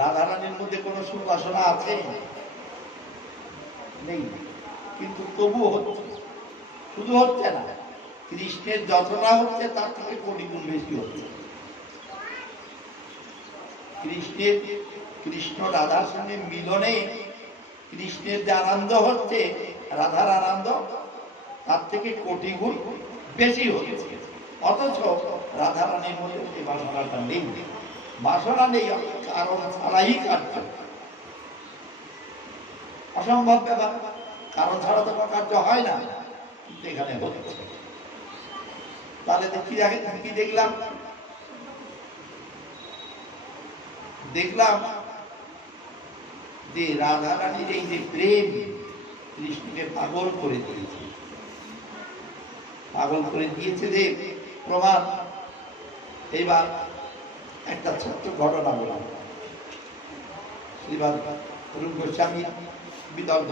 রাধারানীর মধ্যে কোন সুবাসনা আছে? নেই, কিন্তু তবুও হচ্ছে। শুধু হচ্ছে না, কৃষ্ণের যতটা হচ্ছে তার থেকে কোটি গুণ বেশি হচ্ছে। কৃষ্ণ রাধার সঙ্গে মিলনে কৃষ্ণের যে আনন্দ হচ্ছে, রাধার আনন্দ তার থেকে কোটি গুণ বেশি হচ্ছে। অথচ রাধারানীর মধ্যে সেই বাসনাটা নেই। বাসনা নেই কারণ ছাড়াই কার্য, অসম্ভব ব্যাপার। কারণ ছাড়া তো কার্য হয় না, কিন্তু এখানে হচ্ছে। তাহলে কি দেখলাম? দেখলাম যে রাধারানীর এই যে প্রেম কৃষ্ণকে পাগল করে দিয়েছে। পাগল করে দিয়েছে যে প্রমাণ। এইবার একটা ছোট্ট ঘটনা বললাম। শ্রীবাদ রূপ গোস্বামী বিদগ্ধ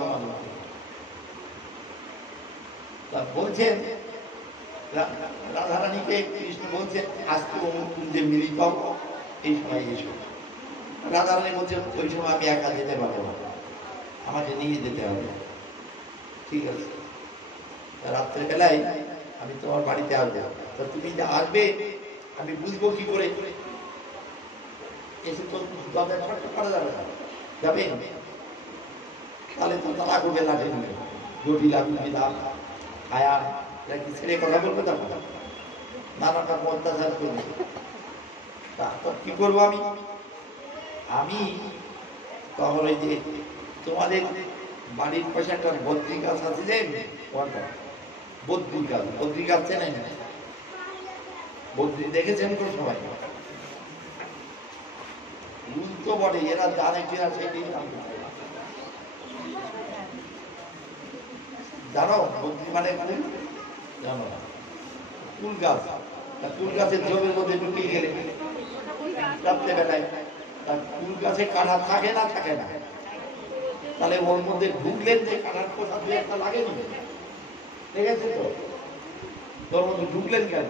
বলছেন, রাধারানীকে কৃষ্ণ বলছেন আজকে অমুক কুঞ্জে মিলিত এই সময় এসো। রাধারানী বলছেন ওই সময় আমি একা যেতে পারবো না, আমাকে নিয়ে যেতে হবে। ঠিক আছে, রাত্রে বেলায় আমি তোমার বাড়িতে আসবো, তা তুমি যে আসবে আমি বুঝবো কি করে? এসে তো দরজা ঠকঠক করা যাবে না, যাবে তাহলে তো তারা করবে না, জটিলা বিধান আয়া কি ছেড়ে কথা বলবে, তখন নানাটা অত্যাচার করবে। তারপর কি করবো আমি তখন ওই যে তোমাদের বাড়ির পাশে একটা বদ্রি গাছ আছে, যে বদ্রি গাছ চেনেন? বদ্রী দেখেছেন তো সবাই? উল্টো বটে, এরা জানে কিনা সেটাই জানতে চাই। জানো বদ্রী মানে কুল? জানো না? কুল গাছ, কুল গাছের জমির মধ্যে ঢুকিয়ে গেলে রাত্রেবেলায় কুল গাছে কাঁটা থাকে না, থাকে না, তাহলে ওর মধ্যে ঢুকলেন যে কাঁটার পোষা দু একটা লাগেনি, ঠিক আছে তো? তোর মধ্যে ঢুকলেন কেন?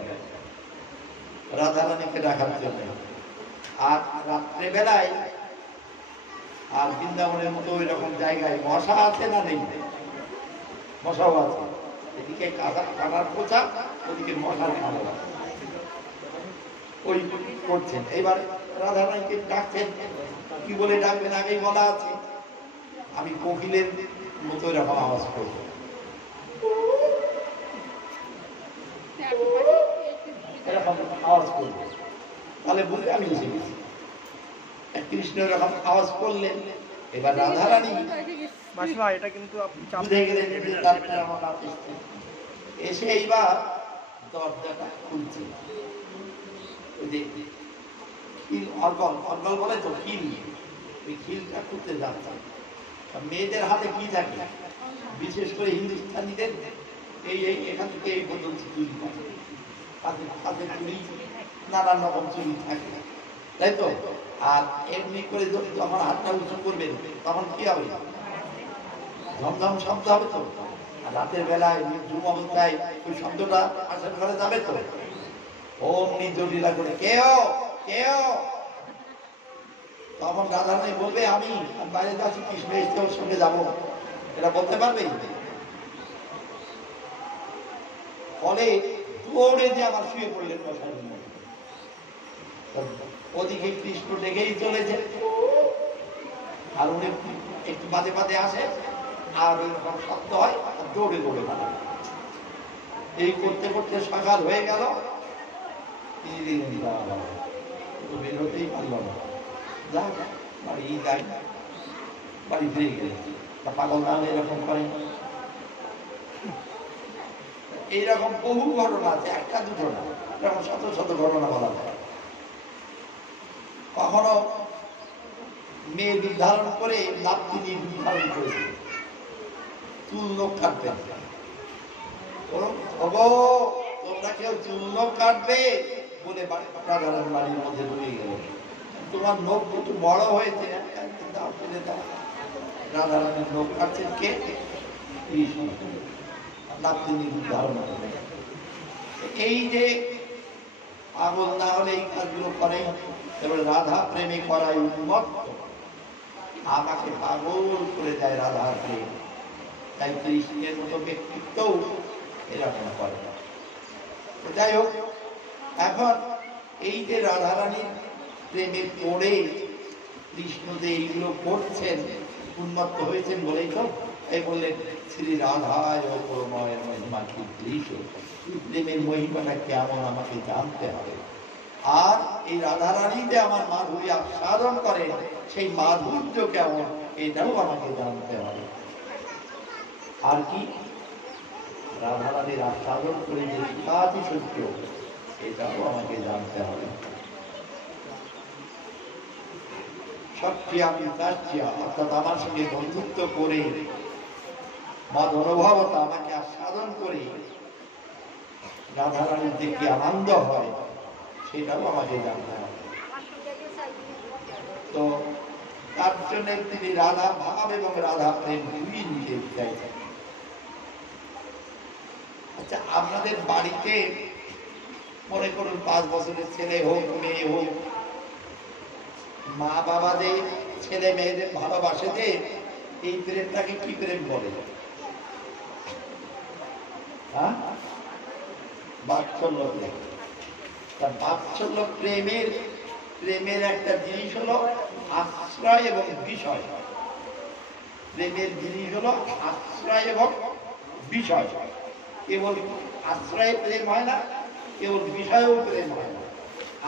রাধারানীকে ডাকার জন্য। আর রাত্রেবেলায় আর বৃন্দাবনের মতো ওই রকম জায়গায় মশা আছে না নেই? মশাও আছে, এদিকে কাঁটার পোষা, ওদিকে মশার কামড়, ওই করছেন। এবার রাধারানীকে ডাকছেন, কি বলে ডাকবেন আগেই বলা আছে, আমি কোকিলের মতো এরকম আওয়াজ করব, এরকম আওয়াজ করবো, তাহলে বুঝলে আমি এসে গেছি। কৃষ্ণ এরকম আওয়াজ করলেন। এবার রাধারানী এটা কিন্তু বুঝে গেলেন এসে এইবার দরজাটা খুলছে। অর্গল বলে তো খিল, ওই খিলটা খুলতে যাচ্ছে। মেয়েদের হাতে কি থাকে, বিশেষ করে হিন্দুস্তানিদের এই এখান থেকে এই পর্যন্ত চুরি থাকে, হাতে চুরি, নানান রকম চুরি থাকে, তাই তো? আর এমনি করে যখন হাতটা উঁচু করবেন তখন কি হবে? ঝমঝম শব্দ হবে তো। আর রাতের বেলায় ঝুম অবস্থায় ওই শব্দটা আসার ঘরে যাবে তো। অমনি জটিলা করে কেউ কেউ, তখন রাধারানী বলবে আমি বাইরে যাচ্ছি, কৃষ্ণ এসে ওর সঙ্গে যাবো, এটা বলতে পারবে? ফলে দৌড়ে দিয়ে আবার শুয়ে পড়লেন মশার মধ্যে। ওদিকে কৃষ্ণ ডেকেই চলেছে, আর উনি একটু বাদে বাদে আসে, আর ওইরকম শব্দ হয়, দৌড়ে দৌড়ে পালায়। এই করতে করতে সকাল হয়ে গেল, বের হতেই পারল না। যাক বাড়ি যাই, বাড়ি ফিরে গেলে পাগল না এরকম করে। এইরকম বহু ঘটনা আছে, একটা দুটো না, এরকম শত শত ঘটনা বলা যায়। কখনো মেয়ে নির্ধারণ করে নাতনি নির্ধারণ করেছে চুল নখ কাটবে, তোমরা কেউ চুল নখ কাটবে বলে রাধারানীর বাড়ির মধ্যে ঢুকে গেল। তোমার নখ একটু বড় হয়েছে, দাও ফেলে দাও। রাধারানীর নখ কাটছেন কে? নাতনি নির্ধারণ করে। এই যে পাগল না হলে এই কাজগুলো করে, এবার রাধা প্রেমে করাই উন্মত্ত, আমাকে পাগল করে দেয় রাধা প্রেম। তাই কৃষ্ণের মতো ব্যক্তিত্ব এরকম করে। যাই হোক, এখন এই যে রাধারানীর প্রেমে পড়ে কৃষ্ণ যে এইগুলো করছেন, উন্মত্ত হয়েছেন বলেই তো এই বললেন শ্রী রাধায় পরময়ের মহিমা কি দৃশ্য, প্রেমের মহিমাটা কেমন আমাকে জানতে হবে। আর এই রাধারানী যে আমার মাধুরী আস্বাদন করে, সেই মাধুর্য কেমন এটাও আমাকে জানতে হবে। আর কি রাধারানীর আস্বাদন করে যে সুখাতি সত্য, এটাও আমাকে জানতে হবে। সত্যিয়া বিকাশিয়া, অর্থাৎ আমার সঙ্গে বন্ধুত্ব করে মদ অনুভবতা আমাকে আস্বাদন করে রাধারানীর যে কি আনন্দ হয়, সেটাও আমাকে জানতে হবে। তো তার জন্য তিনি রাধা ভাব এবং রাধা প্রেম দুই নিতে চাইছেন। আচ্ছা, আপনাদের বাড়িতে মনে করুন 5 বছরের ছেলে হোক মেয়ে হোক, মা বাবাদের ছেলে মেয়েদের ভালোবাসে যে, এই প্রেমটাকে কি প্রেম বলে? বাৎসল্য প্রেম। বাৎসল্য প্রেমের একটা জিনিস হলো আশ্রয় এবং বিষয়। প্রেমের জিনিস হলো আশ্রয় এবং বিষয়। কেবল আশ্রয়ে প্রেম হয় না, কেবল বিষয়েও প্রেম হয় না।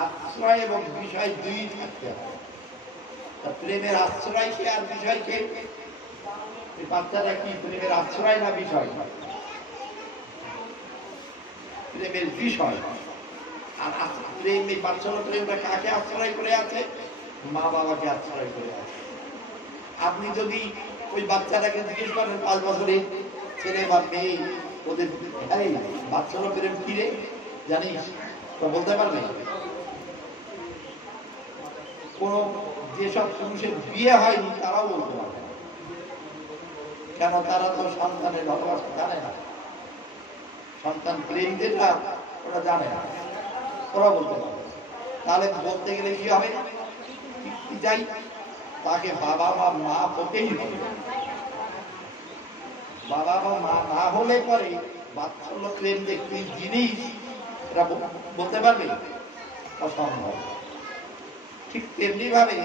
আশ্রয় এবং বিষয় দুই থাকতে হয়। প্রেমের আশ্রয় কে আর বিষয় কে? বাচ্চাটা কি প্রেমের আশ্রয় না বিষয়? প্রেমের বিষয়। আর প্রেম, এই বাৎসল্য প্রেমটা কাকে আশ্রয় করে আছে? মা বাবাকে আশ্রয় করে আছে। আপনি যদি ওই বাচ্চাটাকে জিজ্ঞেস করেন 5 বছরে ছেলে বা মেয়ে, ওদের বাৎসল্য প্রেম কি রে জানিস, তো বলতে পারবে? কোন যেসব পুরুষের বিয়ে হয়নি তারাও বলতে পারবে না। কেন? তারা তো সন্তানের ভালোবাসা জানে না, সন্তান প্রেম যেটা ওরা জানে না, ওরা বলতে পারবে। তাহলে বলতে গেলে কি হবে? যাই তাকে বাবা বা মা হতেই হবে। বাবা বা মা না হলে পরে বাৎসল্য প্রেম যে কি জিনিস এটা বলতে পারবে? অসম্ভব। ঠিক তেমনি ভাবে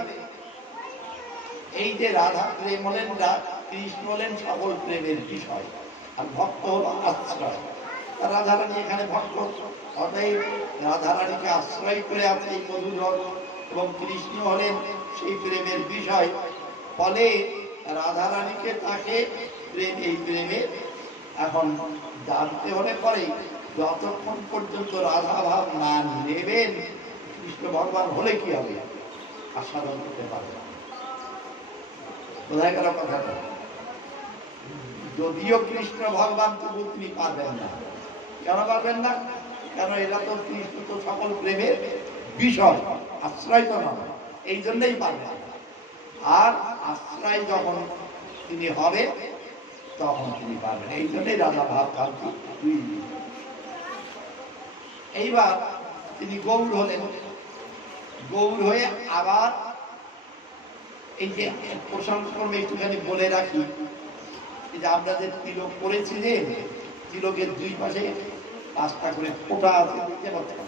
এই যে রাধা প্রেম হলেন, কৃষ্ণ হলেন সকল প্রেমের বিষয়, আর ভক্ত হল আশ্রয়। রাধারানী এখানে ভক্ত, অতএব রাধারানীকে আশ্রয় করে আছে এই মধুর রস, এবং কৃষ্ণ হলেন সেই প্রেমের বিষয়। ফলে রাধারানীকে তাকে প্রেম, এই প্রেমের এখন জানতে হলে পরে যতক্ষণ পর্যন্ত রাধা ভাব না নেবেন, কৃষ্ণ ভগবান হলে কি হবে? আস্বাদন করতে পারবে। বোঝা গেল কথাটা? যদিও কৃষ্ণ ভগবান, তবু তিনি পারবেন না। কেন পারবেন না? কেন? এরা তো কৃষ্ণ তো সকল প্রেমের বিষয়, আশ্রয় তো নয়, এই জন্যই পারবেন। আর আশ্রয় যখন তিনি হবে তখন তিনি পারবেন, এই জন্যই রাধা ভাব কান্তি। এইবার তিনি গৌর হলেন। গৌর হয়ে আবার এই যে প্রসঙ্গক্রমে একটুখানি বলে রাখি যে আমরা যে তিলক করেছি, যে তিলকের দুই পাশে 5টা করে ফোঁটা আছে, দেখতে পাচ্ছেন?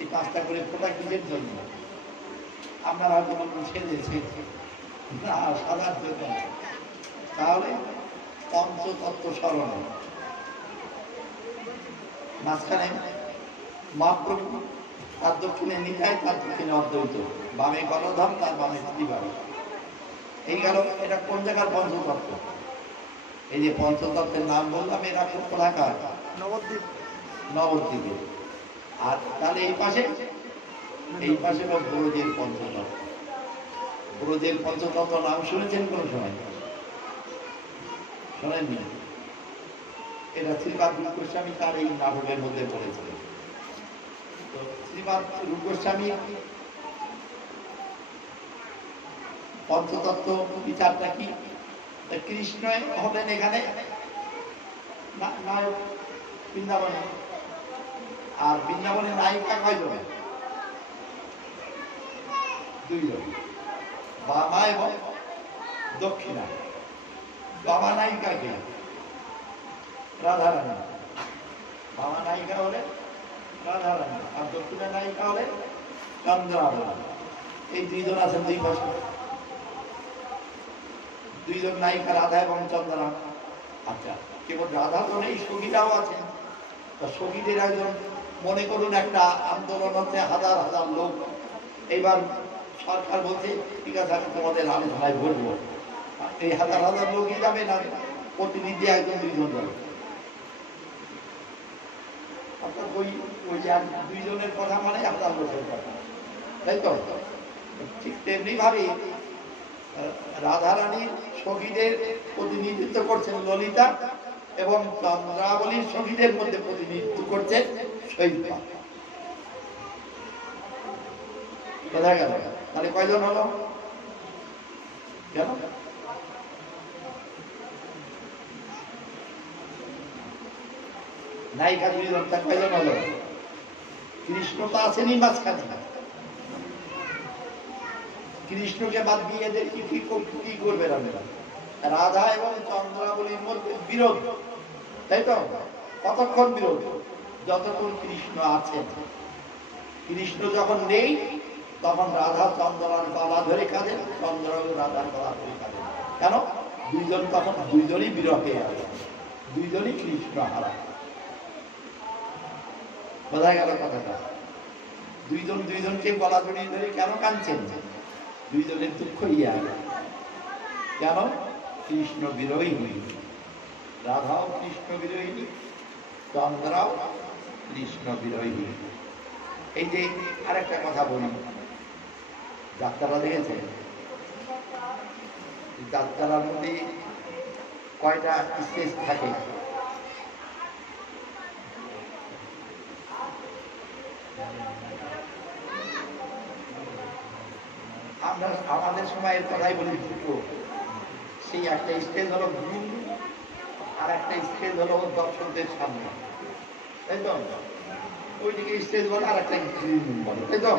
এই 5টা করে ফোঁটা কিসের জন্য? আপনারা হয়তো সেজেছে না, সাদার জন্য। তাহলে পঞ্চতত্ত্ব স্মরণে মাঝখানে মহাপ্রভু, তার দক্ষিণে নিতাই, তার দক্ষিণে অদ্বৈত, বামে গণধাম, তার বামে ত্রিবাড়ি। এই গেল, এটা কোন জায়গার পঞ্চতত্ত্ব? এই যে পঞ্চতত্ত্বের নাম বললাম, এরা কোথাকার? নবদ্বীপ। নবদ্বীপে। আর তাহলে এই পাশে, এই পাশে ব্রজের পঞ্চতত্ত্ব। ব্রজের পঞ্চতত্ত্ব নাম শুনেছেন কোন সময়? শোনেননি? এটা শ্রীপাদ রূপ গোস্বামী তার এই নাটকের মধ্যে পড়েছিলেন। তো শ্রীপাদ রূপ গোস্বামী পঞ্চতত্ত্ব বিচারটা কি? কৃষ্ণ হলেন এখানে নায়ক বৃন্দাবনে, আর বৃন্দাবনের নায়িকা কয়জন? 2 জন, বামা এবং দক্ষিণা। বামা নায়িকা কে? রাধারানী। বামা নায়িকা হলে রাধারানী, আর দক্ষিণা নায়িকা হলে চন্দ্রাবলী। এই 2 জন আছেন 2 পাশে। 2 জন নায়িকা, রাধা এবং চন্দ্রা। আচ্ছা, কেবল রাধা তো নেই, সখীরাও আছেন। সখীদের একজন, মনে করুন একটা আন্দোলন হচ্ছে, 1000 লোক। এইবার সরকার বলছে ঠিক আছে, আমি তোমাদের আলোচনায় বলবো। এই 1000 লোকই যাবে না, প্রতিনিধি 1-2 জন যাবে। অর্থাৎ ওই যে 2 জনের কথা মানে 1000 লোকের কথা, তাই তো? ঠিক তেমনি ভাবে রাধারানীর সখীদের প্রতিনিধিত্ব করছেন ললিতা, এবং চন্দ্রাবলীর সখীদের মধ্যে প্রতিনিধিত্ব করছেন শৈবা। বোঝা গেল? তাহলে কয়জন হলো? কেন? নায়িকা 2 জন, কয়জন হলো? কৃষ্ণ তো আসেনি মাঝখানে। কৃষ্ণকে বাদ দিয়ে এদের কি করবে? রাধা এবং চন্দ্রাবলীর মধ্যে বিরোধ, তাই তো? কতক্ষণ বিরোধ? যতক্ষণ কৃষ্ণ আছেন। কৃষ্ণ যখন নেই, তখন রাধা চন্দ্রার গলা ধরে কাঁদেন, চন্দ্র রাধার গলা ধরে কাঁদেন। কেন? 2 জন তখন 2 জনই বিরহে আছে, 2 জনই কৃষ্ণ হারা। বোঝা গেল কথাটা? 2 জন 2 জনকে গলা জড়িয়ে ধরে কেন কাঁদছেন? 2 জনের দুঃখ ইয়া। কেন? কৃষ্ণ বিরোহিনী। রাধাও কৃষ্ণ বিরোহিনী, চন্দ্রাও কৃষ্ণ বিরোহিনী। এই যে আরেকটা কথা বলি, যাত্রা দেখেছে? যাত্রার মধ্যে কয়টা স্টেজ থাকে? আমরা আমাদের সময়ের কথাই বলি দুটো। সেই একটা স্টেজ হলো গুরু, আর একটা স্টেজ হলো দর্শকদের সামনে, তাই তো? ওইদিকে স্টেজ বলে আর একটা বলে, তাই তো?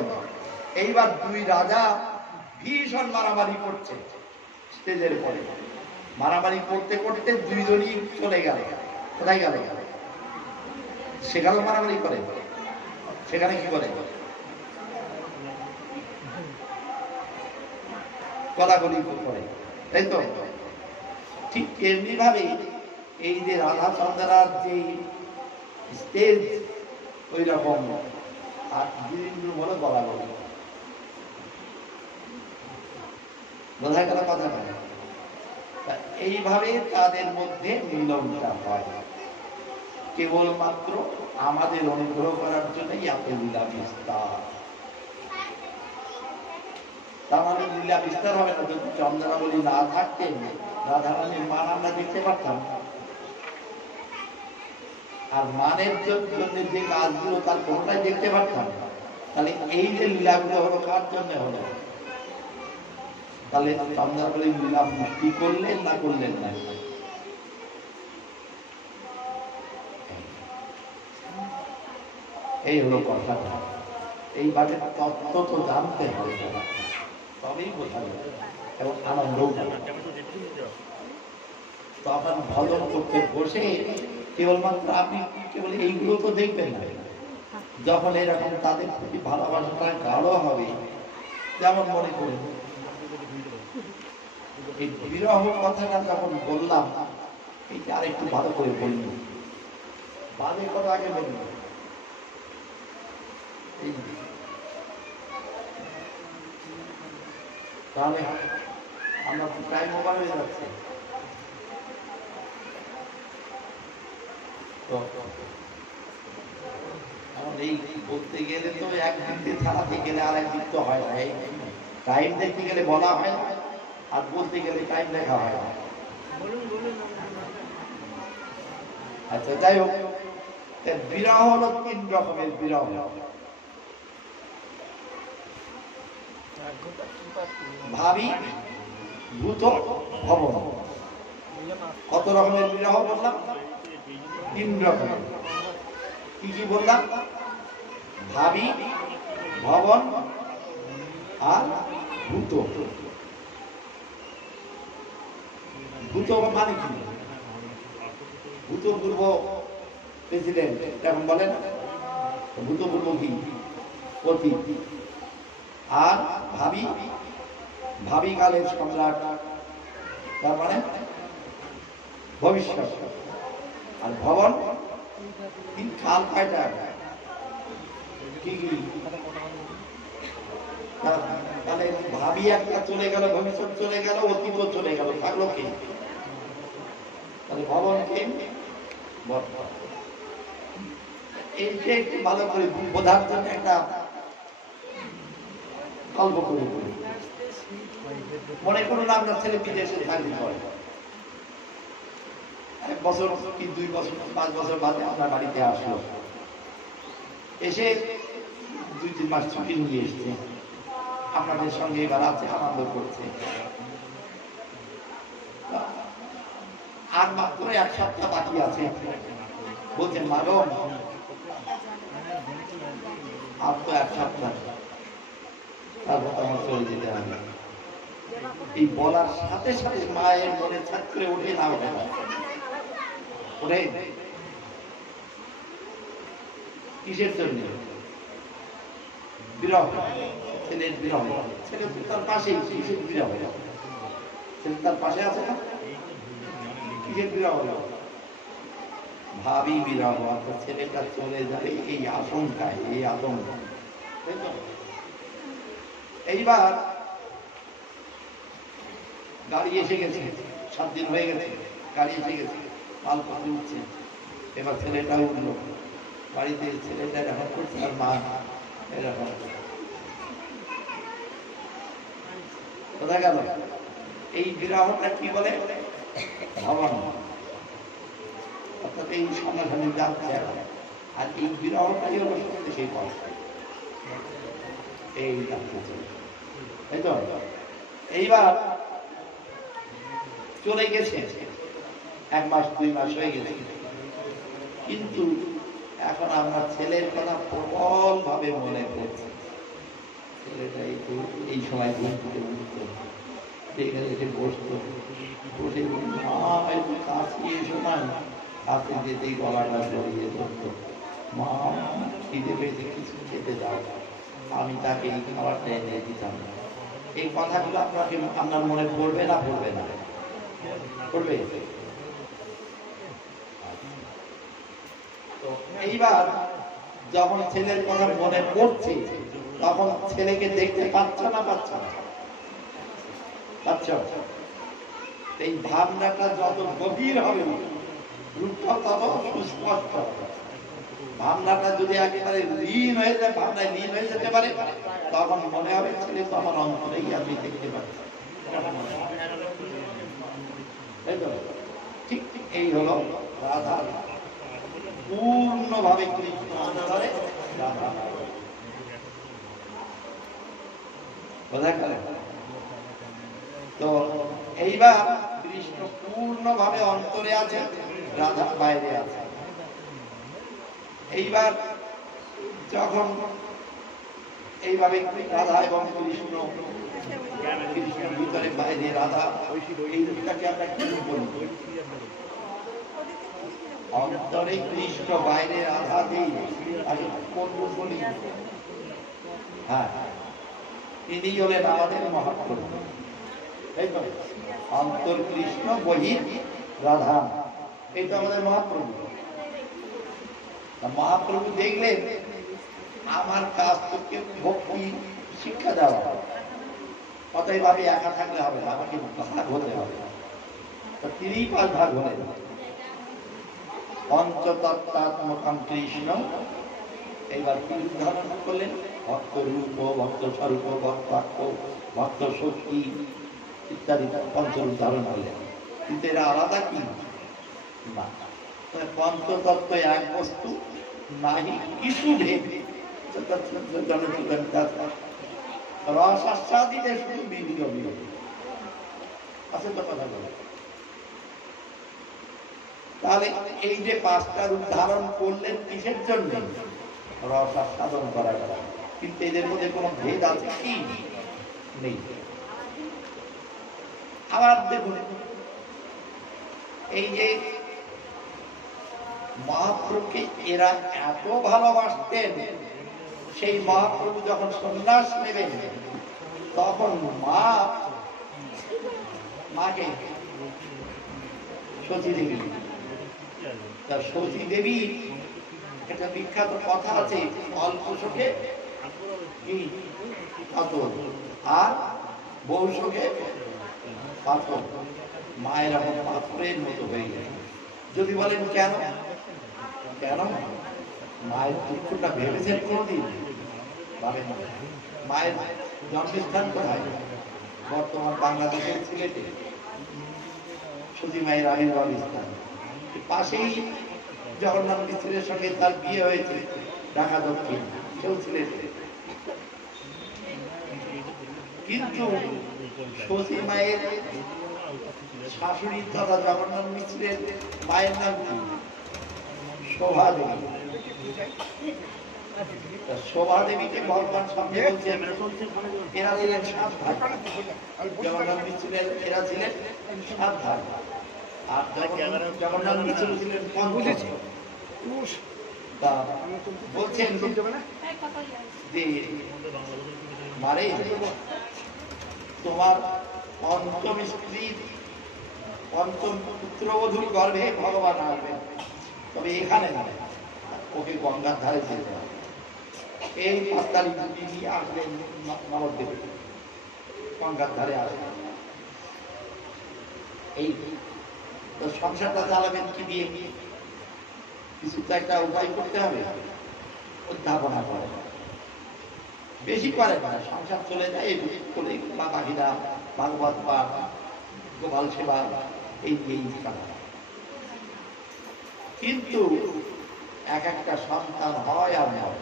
এইবার দুই রাজা ভীষণ মারামারি করছে স্টেজের পরে। মারামারি করতে করতে দুইজনই চলে গেল। কোথায় গেল? সেখানেও মারামারি করে। সেখানে কি করে? গলাগলি করে, তাই তো? ঠিক এমনি ভাবে এই যে রাধাচন্দ্রার যে স্টেজ ওই রকম, আর বিভিন্ন বলে গলাগলি। বোঝা গেল কথাটা? এইভাবে তাদের মধ্যে মিলনটা হয়। কেবলমাত্র আমাদের অনুগ্রহ করার জন্যই এত লীলা বিস্তার। তার মানে লীলা বিস্তার হবে না। যদি চন্দ্রাবলী না থাকতেন, রাধারানীর মান আমরা দেখতে পারতাম। আর মানের জন্য যে কাজগুলো তার কোনটাই দেখতে পারতাম। তাহলে এই যে লীলাগুলো হলো কার জন্য হলো? তাহলে চন্দ্রাবলী লীলা মুক্তি করলেন না করলেন না? এই হলো কথাটা। এইভাবে তত্ত্ব তো জানতে হবে, তবেই বোঝা যাবে এবং আনন্দও পাবে। তো আপনার ভজন করতে বসে কেবলমাত্র আপনি কেবল এইগুলো তো দেখবেন না। যখন এরকম তাদের প্রতি ভালোবাসাটা গাঢ় হবে, যেমন মনে করেন এই বিরহ কথাটা যখন বললাম, এইটা আরেকটু ভালো করে বলল। বাজে কথা আগে বলল। তাহলে আমরা তো প্রায় মোবাইল হয়ে যাচ্ছে। এই বলতে গেলে তো একদিক দিয়ে ছাড়াতে গেলে আর একদিক তো হয় না। টাইম দেখতে গেলে বলা হয় না, আর বলতে গেলে টাইম দেখা হয় না। আচ্ছা, যাই হোক, বিরহ হলো 3 রকমের বিরহ। ভাবি, ভূত, ভবন। কত রকমের বিরহ বললাম? 3 রকমের। কি কি বললাম? ভাবি, ভবন আর ভূত। ভূত মানে কি? ভূতপূর্ব প্রেসিডেন্ট এখন বলেন, ভূতপূর্ব কি? অতীত। আর ভাবি, ভাবি কালের সম্রাট, তার মানে ভবিষ্যৎ। আর ভবন, কাল কয়টা? কি কি? তাহলে ভাবি একটা চলে গেল, ভবিষ্যৎ চলে গেল, অতীত চলে গেল, থাকলো কি? তাহলে ভবন কি? এইটা একটু ভালো করে বোঝার জন্য একটা গল্প করে বলি। মনে করুন আপনার ছেলে বিদেশে চাকরি করে, 1 বছর কি 2 বছর 5 বছর বাদে আপনার বাড়িতে আসলো। এসে 2-3 মাস ছুটি নিয়ে এসছে, আপনাদের সঙ্গে এবার আছে, আনন্দ করছে। আর মাত্র 1 সপ্তাহ বাকি আছে। বলছেন, মাগো আর তো 1 সপ্তাহ, তারপর আমার চলে যেতে হবে। এই বলার সাথে সাথে মায়ের মনে ছাদ করে উঠে না ওঠে না? ওঠে কিসের জন্য? বিরহ, ছেলের বিরহ। ছেলে তার পাশে, কিসের বিরহ? ছেলে তার পাশে আছে না? কিসের বিরহ? ভাবি বিরহ, ছেলেটা চলে যাবে এই আশঙ্কায়, এই আতঙ্ক। এইবার গাড়ি এসে গেছে, 7 দিন হয়ে গেছে, গাড়ি এসে গেছে, মালপত্র উঠছে। এবার ছেলেটা উঠলো বাড়িতে, ছেলেটা দেখা করছে আর মা এরকম বোঝা গেল। এই বিরহটা কি বলে? ভাবন। অর্থাৎ এই সমাধানে যাচ্ছে, আর এই বিরহটাই হলো সত্যি সেই কষ্ট। এই তাই তো। এইবার চলে গেছে, 1 মাস 2 মাস হয়ে গেছে, কিন্তু এখন আমরা ছেলের কথা প্রবল ভাবে মনে পড়ছে। ছেলেটা এই সময় ঘুম থেকে উঠতো, এসে বসতো, বসে মা একটু কাশি এসো না, কাছে যেতেই গলাটা জড়িয়ে ধরতো, মা খিদে পেয়েছে কিছু খেতে দাও, আমি তাকে এই খাবারটা এনে দিতাম। এই কথাগুলো আপনাকে আপনার মনে পড়বে না? পড়বে না? পড়বে। এইবার যখন ছেলের কথা মনে পড়ছে, তখন ছেলেকে দেখতে পাচ্ছ না? পাচ্ছ না? পাচ্ছ? এই ভাবনাটা যত গভীর হবে, রূপটা তত সুস্পষ্ট। ভাবনাটা যদি একেবারে লীন হয়ে যায়, ভাবনায় লীন হয়ে যেতে পারে, তখন মনে হবে ছেলে তো আমার অন্তরেই আমি দেখতে পাচ্ছি। ঠিক এই হলো রাধা পূর্ণভাবে কৃষ্ণ অন্তরে রাধা। বোঝা গেল? তো এইবার কৃষ্ণ পূর্ণভাবে অন্তরে আছে, রাধা বাইরে আছে। এইবার যখন এইভাবে রাধা এবং কৃষ্ণ, কৃষ্ণের ভিতরে বাইরে রাধা, এই দুটাকে আমরা কি বলি? অন্তরে কৃষ্ণ, বাইরে রাধা দিই, আমি কোন রূপ বলি? হ্যাঁ, তিনি হলেন আমাদের মহাপ্রভু। অন্তর কৃষ্ণ, বহির রাধা, এই তো আমাদের মহাপ্রভু। মহাপ্রভু দেখলেন আমার কাজ থেকে ভক্তি শিক্ষা দেওয়া, অতএব আমি একা থাকলে হবে না, আমাকে ভাগ হতে হবে। তিনি 5 ভাগ হলেন। পঞ্চতত্ত্বাত্মকম কৃষ্ণ, এইবার কি উদাহরণ করলেন? ভক্ত রূপ, ভক্ত স্বরূপ, ভক্তাক্ষ, ভক্ত শক্তি ইত্যাদি পঞ্চরূপ ধারণ করলেন। কিন্তু এরা আলাদা কি না? পঞ্চতত্ত্ব এক বস্তু, নাহি কিছু ভেদ। রস আস্বাদিতে শুধু বিভিন্ন বিরোধ আছে তো কথা বলে। তাহলে এই যে 5টা রূপ ধারণ করলেন কিসের জন্য? রস আস্বাদন করার জন্য। কিন্তু এদের মধ্যে কোনো ভেদ আছে কি? নেই। আবার দেখুন, এই যে মহাপ্রভুকে এরা এত ভালোবাসতেন, সেই মহাপ্রভু যখন সন্ন্যাস নেবেন, তখন মাকে সতী দেবী, সতী দেবী একটা বিখ্যাত কথা আছে, অল্প শোকে কাতর, আর বহু শোকে পাথর। মায়ের এখন পাথরের মতো হয়ে গেছে। যদি বলেন কেন? কেন? মায়ের দুঃখটা ভেবেছেন কোনদিন? ভাবেন না। মায়ের জন্মস্থান কোথায়? বর্তমান বাংলাদেশের সিলেটে সতী মায়ের আবির্ভাব স্থান। পাশেই জগন্নাথ মিশ্রের সঙ্গে তার বিয়ে হয়েছে, ঢাকা দক্ষিণ, সেও সিলেটে। কিন্তু সতী মায়ের শাশুড়ি তথা জগন্নাথ মিশ্রের মায়ের নাম কি? শোভা দেবী। শোভা দেবীকে ভগবান সামনে বলছেন এরা ছিলেন 7 ভাই। জগন্নাথ মিশ্রের এরা ছিলেন 7 ভাই, আর জগন্নাথ মিশ্র ছিলেন 5। বলছেন যে মারে তোমার পঞ্চম স্ত্রীর পঞ্চম পুত্রবধূর গর্ভে ভগবান আসবেন, তবে এখানে নয়, ওকে গঙ্গার ধারে যেতে হবে। এই 5 তারিখ নিয়ে আসবেন নবদ্বীপে, গঙ্গার ধারে আসবেন। এই তো সংসারটা চালাবেন কি দিয়ে? কিছু তো একটা উপায় করতে হবে, উদ্ভাবনা করে। বেশি করে না, সংসার চলে যায় এই করে বাকিরা ভাগবত পাঠ, গোপাল সেবা, এই কিন্তু এক একটা সন্তান হয় আর হয়।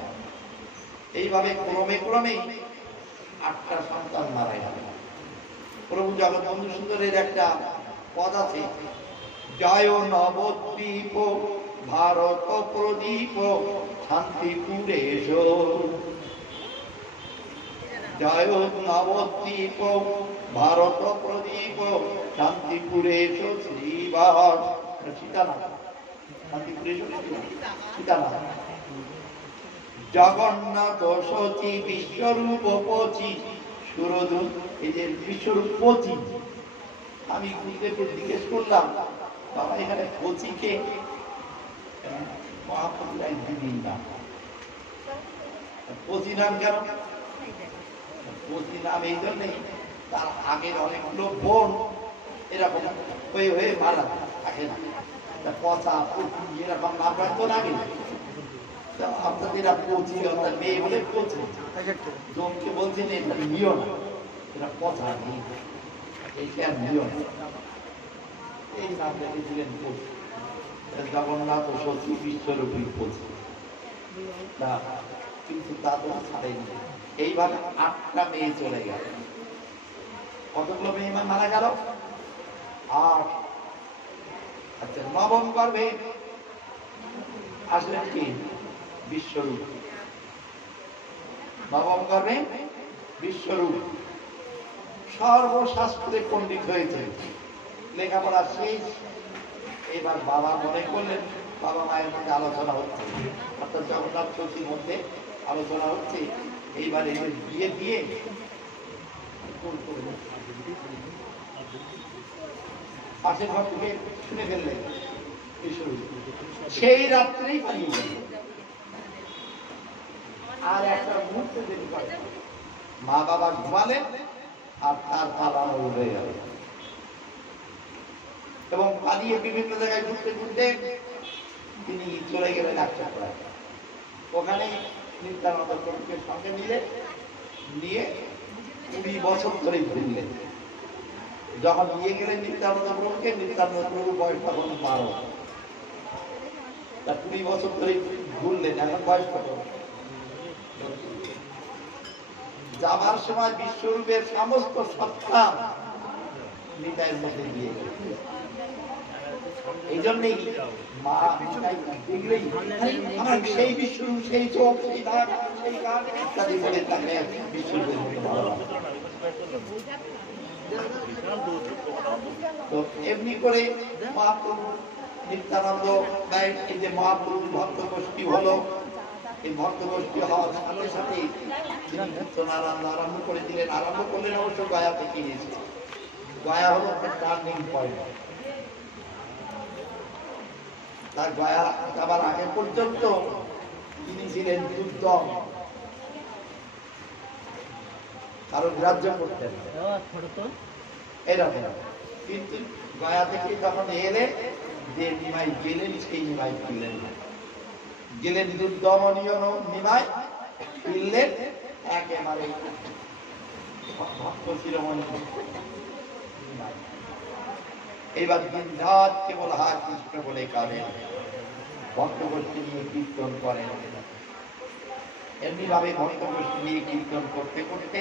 এইভাবে ক্রমে ক্রমে 8টা সন্তান মারা গেল। প্রভু জগৎবন্ধু সুন্দরের একটা পদ আছে, জয় নবদ্বীপ ভারত প্রদীপ শান্তিপুরেশ, জয় নবদ্বীপ ভারত প্রদীপ শান্তিপুরেশ শ্রীবাস। সীতানাথ, শান্তিপুরেশ সীতানাথ। জগন্নাথ সচি বিশ্বরূপ পচি সুরদূত, এই যে বিশ্বরূপ পচি, আমি গুরুদেবকে জিজ্ঞেস করলাম, বাবা এখানে পচিকে মহাপ্রভুরাই দিদির নাম, পচি নাম কেন? পচি নাম এই জন্যে তার আগের অনেকগুলো বোন এরকম হয়ে হয়ে মারা থাকে না, পচা পচি এরকম নাম রাখতো না আগে। আপনাদের পচি, আপনার মেয়ে বলে পচি, জমকে বলছেন এটা নিও না, এটা পচা নেই, এইটা নিও না, এই নাম রেখেছিলেন পচি। জগন্নাথ সচি বিশ্বরূপী পচি, কিন্তু তা তো ছাড়েনি। এইভাবে 8টা মেয়ে চলে গেল। কতগুলো মেয়ে মারা গেল? 8। আচ্ছা, নবম গর্ভে আসলেন কি? বিশ্বরূপ। নবম গর্ভে বিশ্বরূপ সর্বশাস্ত্রে পণ্ডিত হয়েছে, লেখাপড়া শেষ। এবার বাবা মনে করলেন, বাবা মায়ের মধ্যে আলোচনা হচ্ছে, অর্থাৎ জগন্নাথ শশীর মধ্যে আলোচনা হচ্ছে, এইবার এদের বিয়ে দিয়ে পাশের ঘর থেকে শুনে ফেললেন বিশ্বরূপ। সেই রাত্রেই পালিয়ে গেল। আর একটা মুহূর্তে দেরি করে মা বাবা ঘুমালেন, আর তার পালানো উড়ে গেল। এবং পালিয়ে বিভিন্ন জায়গায় ঘুরতে ঘুরতে তিনি চলে গেলেন একটায়। ওখানে নিত্যানন্দ প্রভুকে সঙ্গে নিয়ে 20 বছর ধরে ঘুরলেন। যখন নিয়ে গেলেন নিত্যানন্দ প্রভুকে, নিত্যানন্দ প্রভু বয়স তখন 12। তা 20 বছর ধরে ঘুরলেন, এখন বয়স কত? যাবার সময় বিশ্বরূপের সমস্ত সত্তা নিতাইয়ের মধ্যে দিয়ে গেল। এই জন্যই মা দেখলেই আমার সেই বিশ্বরূপ, সেই চোখ, সেই দাগ, সেই গান ইত্যাদি বলে তাকে বিশ্বরূপের মধ্যে ভালোবাসে। তো এমনি করে মহাপ্রভু নিত্যানন্দ এই যে মহাপ্রভু ভক্ত গোষ্ঠী হলো, এই ভক্ত গোষ্ঠী হওয়ার সাথে সাথে নারায়ণ আরম্ভ করে দিলেন। আরম্ভ করলেন অবশ্য গয়া থেকে নিয়েছে। গয়া হলো টার্নিং পয়েন্ট। তার গয়া যাবার আগে পর্যন্ত তিনি ছিলেন দুর্দম, কারণ গ্রাহ্য করতেন এরকম। কিন্তু গয়া থেকে যখন এলেন, যে নিমাই গেলেন সেই নিমাই ফিরলেন না। গেলেন দুর্দমনীয় নিমাই, ফিরলেন একেবারে ভক্ত শিরোমণি। এইবার দিন রাত কেবল হা কৃষ্ণ বলে কাঁদেন, ভক্ত গোষ্ঠী নিয়ে কীর্তন করেন। এমনি ভাবে ভক্ত গোষ্ঠী নিয়ে কীর্তন করতে করতে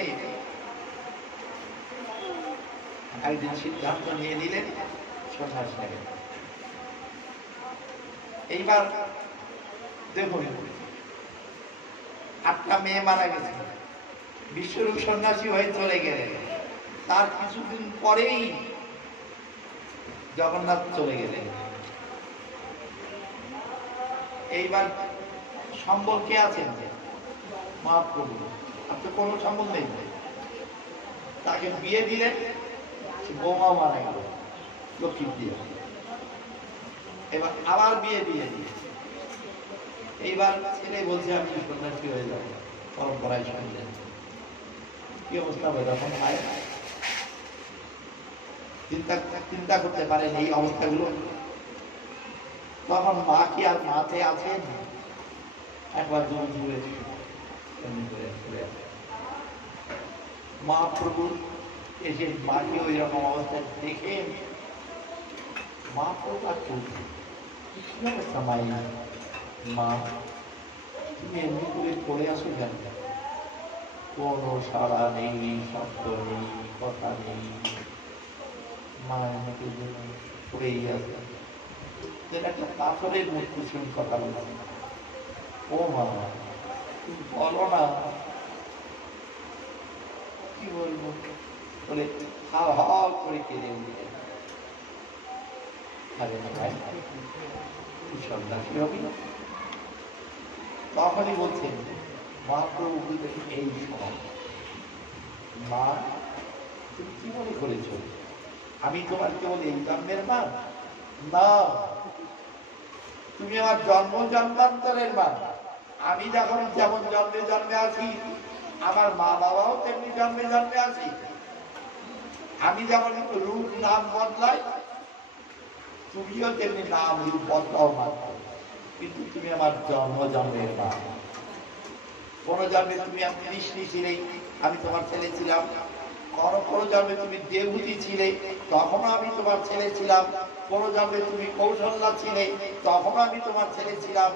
একদিন সিদ্ধান্ত নিয়ে নিলেন সন্ন্যাস নেবেন। এইবার দেখুন, 8টা মেয়ে মারা গেছে, বিশ্বরূপ সন্ন্যাসী হয়ে চলে গেলেন। তার কিছুদিন পরেই জগন্নাথ চলে গেলেন। এইবার সম্বল কে আছেন? মহাপ্রভু। আর তো কোনো সম্বল নেই। তাকে বিয়ে দিলেন, বৌমা মারা গেল লক্ষ্মীর দিয়ে। এবার আবার বিয়ে দিয়ে দিয়েছে। এইবার ছেলে বলছে আমি সন্ন্যাসী হয়ে যাবো, পরম্পরায় শুনলেন। কি অবস্থা হবে তখন? মায়ের চিন্তা করতে পারেন এই অবস্থাগুলো। তখন মা কি আর মাতে আছেন? একবার জমি জুড়ে মহাপ্রভু এসে মাকে ওই রকম অবস্থায় দেখে মহাপ্রভু আর কিভাবে সময় মা তুমি এমনি করে পড়ে আসো কেন? কোনো সাড়া নেই, শব্দ নেই, কথা নেই, মা এমনি পড়েই আছে। যেটা একটা পাথরের মূর্তি শুনে কথা বলছে, ও মা তুমি বলো না, কি বলবো বলে হাও হাও করে কেঁদে উঠে। আরে না ভাই, তুই সন্ন্যাসী হবি না? তখনই বলছেন মহাপ্রভু বলতেন, এই সময় মা তুমি কি মনে করেছ আমি তোমার কেবল এই জন্মের মা? না, তুমি আমার জন্ম জন্মান্তরের মা। আমি যখন যেমন জন্মে জন্মে আছি, আমার মা বাবাও তেমনি জন্মে জন্মে আছি। আমি যেমন রূপ নাম বদলাই, তুমিও তেমনি নাম রূপ বদলাও মাত্র, কিন্তু তুমি আমার জন্ম জন্মের মা। কোন জন্মে তুমি আমি কৃষ্ণ ছিলে, আমি তোমার ছেলে ছিলাম। কোন জন্মে তুমি দেবহূতি ছিলে, তখনও আমি তোমার ছেলে ছিলাম। কোন জন্মে তুমি কৌশল্যা ছিলে, তখনও আমি তোমার ছেলে ছিলাম।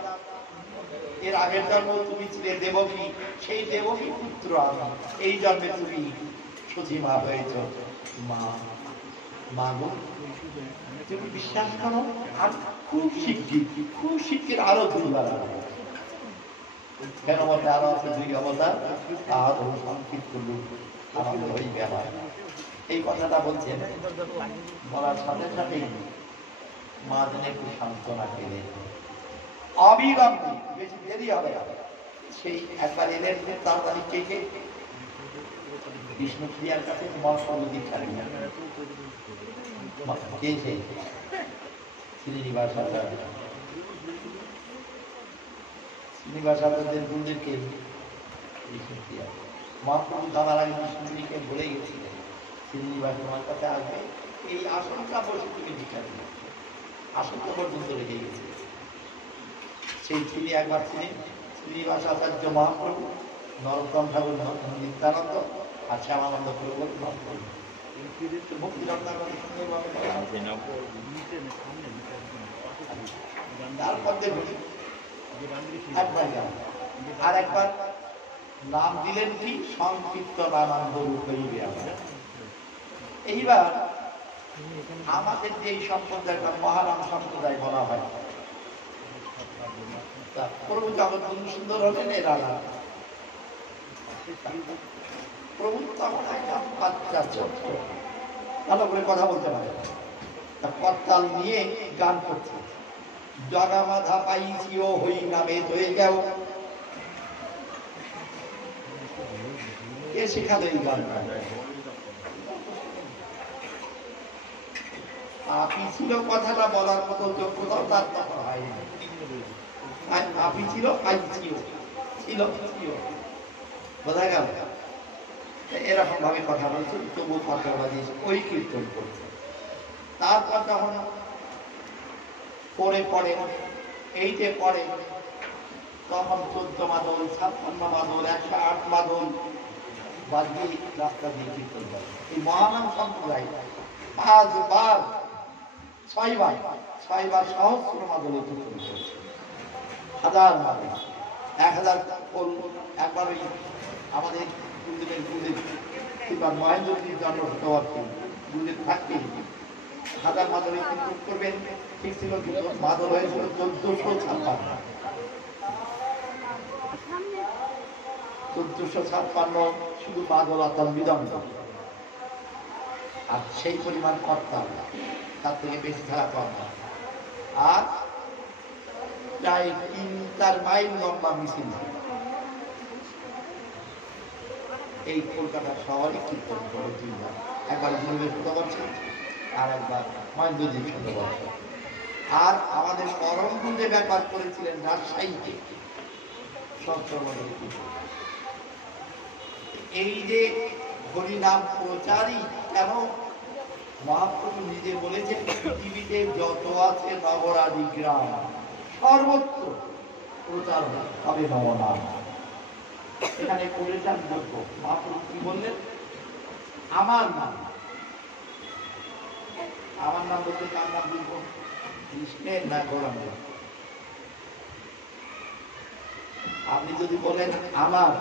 এর আগের জন্ম তুমি ছিলে দেবকী, সেই দেবকী পুত্র আমি। এই জন্মে তুমি সতীমা হয়েছ। মা মা গো, তুমি বিশ্বাস করো, আর খুব শিগগির আরো দুইবার আসবে। কেন মতে আরো আছে দুই অবতার, তাহার সংক্ষিপ্ত রূপ আনন্দ হয়ে গেল। এই কথাটা বলছেন, বলার সাথে সাথেই মা যেন একটু সান্ত্বনা পেলেন। অবিলম্বে, বেশি দেরি হবে না, সেই একবার এলেন তাড়াতাড়ি কে বিষ্ণুপ্রিয়ার কাছে মহাপ্রভু দীক্ষা নিলেন। কে সেই? শ্রীনিবাস আচার্য। শ্রীনিবাস আচার্যের গুরুদেবকে বিষ্ণুপ্রিয়া। মহাপ্রভু দাদার আগে বিষ্ণুপ্রিয়াকে বলে গেছিলেন, শ্রীনিবাস তোমার কাছে আসবে, এই আসনটা বসে তুমি দীক্ষা দিলে। আসনটা পর্যন্ত রেখে গেছে। সেই তিনি একবার ছিলেন শ্রীনিবাস আচার্য মহাপ্রভু, নরোত্তম ঠাকুর নিত্যানন্দ আর শ্যামানন্দ প্রভু। তারপর দেখুন আর একবার নাম দিলেন কি সংকীর্তনানন্দ রূপ হইবে। এইবার আমাদের যে সম্প্রদায়টা মহানাম সম্প্রদায় বলা হয়, প্রভু জগৎবন্ধু সুন্দর হলেন এরা প্রভু তখন একদম বাচ্চা ছোট্ট, ভালো করে কথা বলতে পারে, করতাল নিয়ে গান করছে। জগামাধা পাইছিও হই নামে হয়ে গেল। কে শেখালো এই গান? আপি ছিল কথাটা বলার মতো যোগ্যতাও তার তখন হয়নি। আপি ছিল ছিল বোঝা গেল। এরকম ভাবে কথা বলছে, তবু কথা বাজিয়েছে, ওই কীর্তন করছে। তারপর যখন পরে এই যে পরে, তখন 14 মাদল, 56 মাদল, 108 মাদল বাজিয়ে রাস্তা দিয়ে কীর্তন করে। এই মহানাম সম্প্রদায় 6বার সহস্র মাদলে কীর্তন করেছে। হাজার মাদল, 1000 একবার ওই আমাদের গুরুদেব কিংবা মহেন্দ্রজির জন্ম শতবর্ষে গুরুদেব থাকতে হাজার মাদলে কীর্তন করবেন। ঠিক ছিল, মাদল হয়েছিল 1456 শুধু মাদল অর্থাৎ মৃদঙ্গ। আর সেই পরিমাণ কর্তা, তার থেকে বেশি ছাড়া কর্তা। আর প্রায় 3-4 মাইল লম্বা মিছিল এই কলকাতা শহরে কীর্তন করে 2বার। একবার গুরুদেব শতবর্ষ, আর একবার মহেন্দ্রজির শতবর্ষ। আর আমাদের পরম গুরুদেব একবার করেছিলেন রাজশাহীতে সহস্রমণ্ডলী কীর্তন। এই যে হরিনাম প্রচারই কেন? মহাপ্রভু নিজে বলেছেন, পৃথিবীতে যত আছে নগরাদি গ্রাম সর্বত্র প্রচার হবে নবনাম। এখানে পরিচার যোগ্য। মহাপ্রভু কি বললেন? আমার নাম, আমার নাম বলতে কার নাম বলবো? কৃষ্ণের না গৌরাঙ্গ? আপনি যদি বলেন আমার,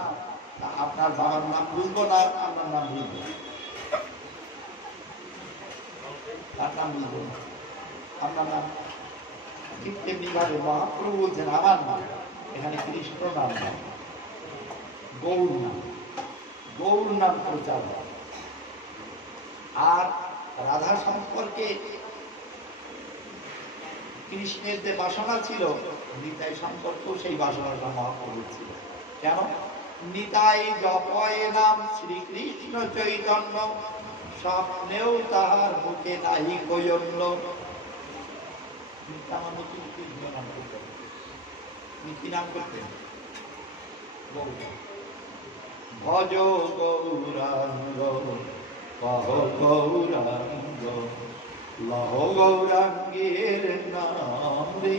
আপনার বাবার নাম বুঝবো না আপনার নাম বুঝবো? তার নাম বুঝবো না, আপনার নাম। ঠিক তেমনি ভাবে মহাপ্রভু বলছেন আমার নাম, এখানে কৃষ্ণ নাম না, গৌর নাম, গৌর নাম প্রচার। আর রাধা সম্পর্কে কৃষ্ণের যে বাসনা ছিল, নিতাই সম্পর্কেও সেই বাসনাটা মহাপ্রভুর ছিল। কেন? নিতাই জপয়ে নাম শ্রীকৃষ্ণ চৈতন্য, স্বপ্নেও তাহার মুখে নাহি কৈন্য। কৃষ্ণ নাম করতেন, কি নাম করতেন? ভজ গৌরাঙ্গ কহ গৌরাঙ্গ লহ গৌরাঙ্গের নাম রে।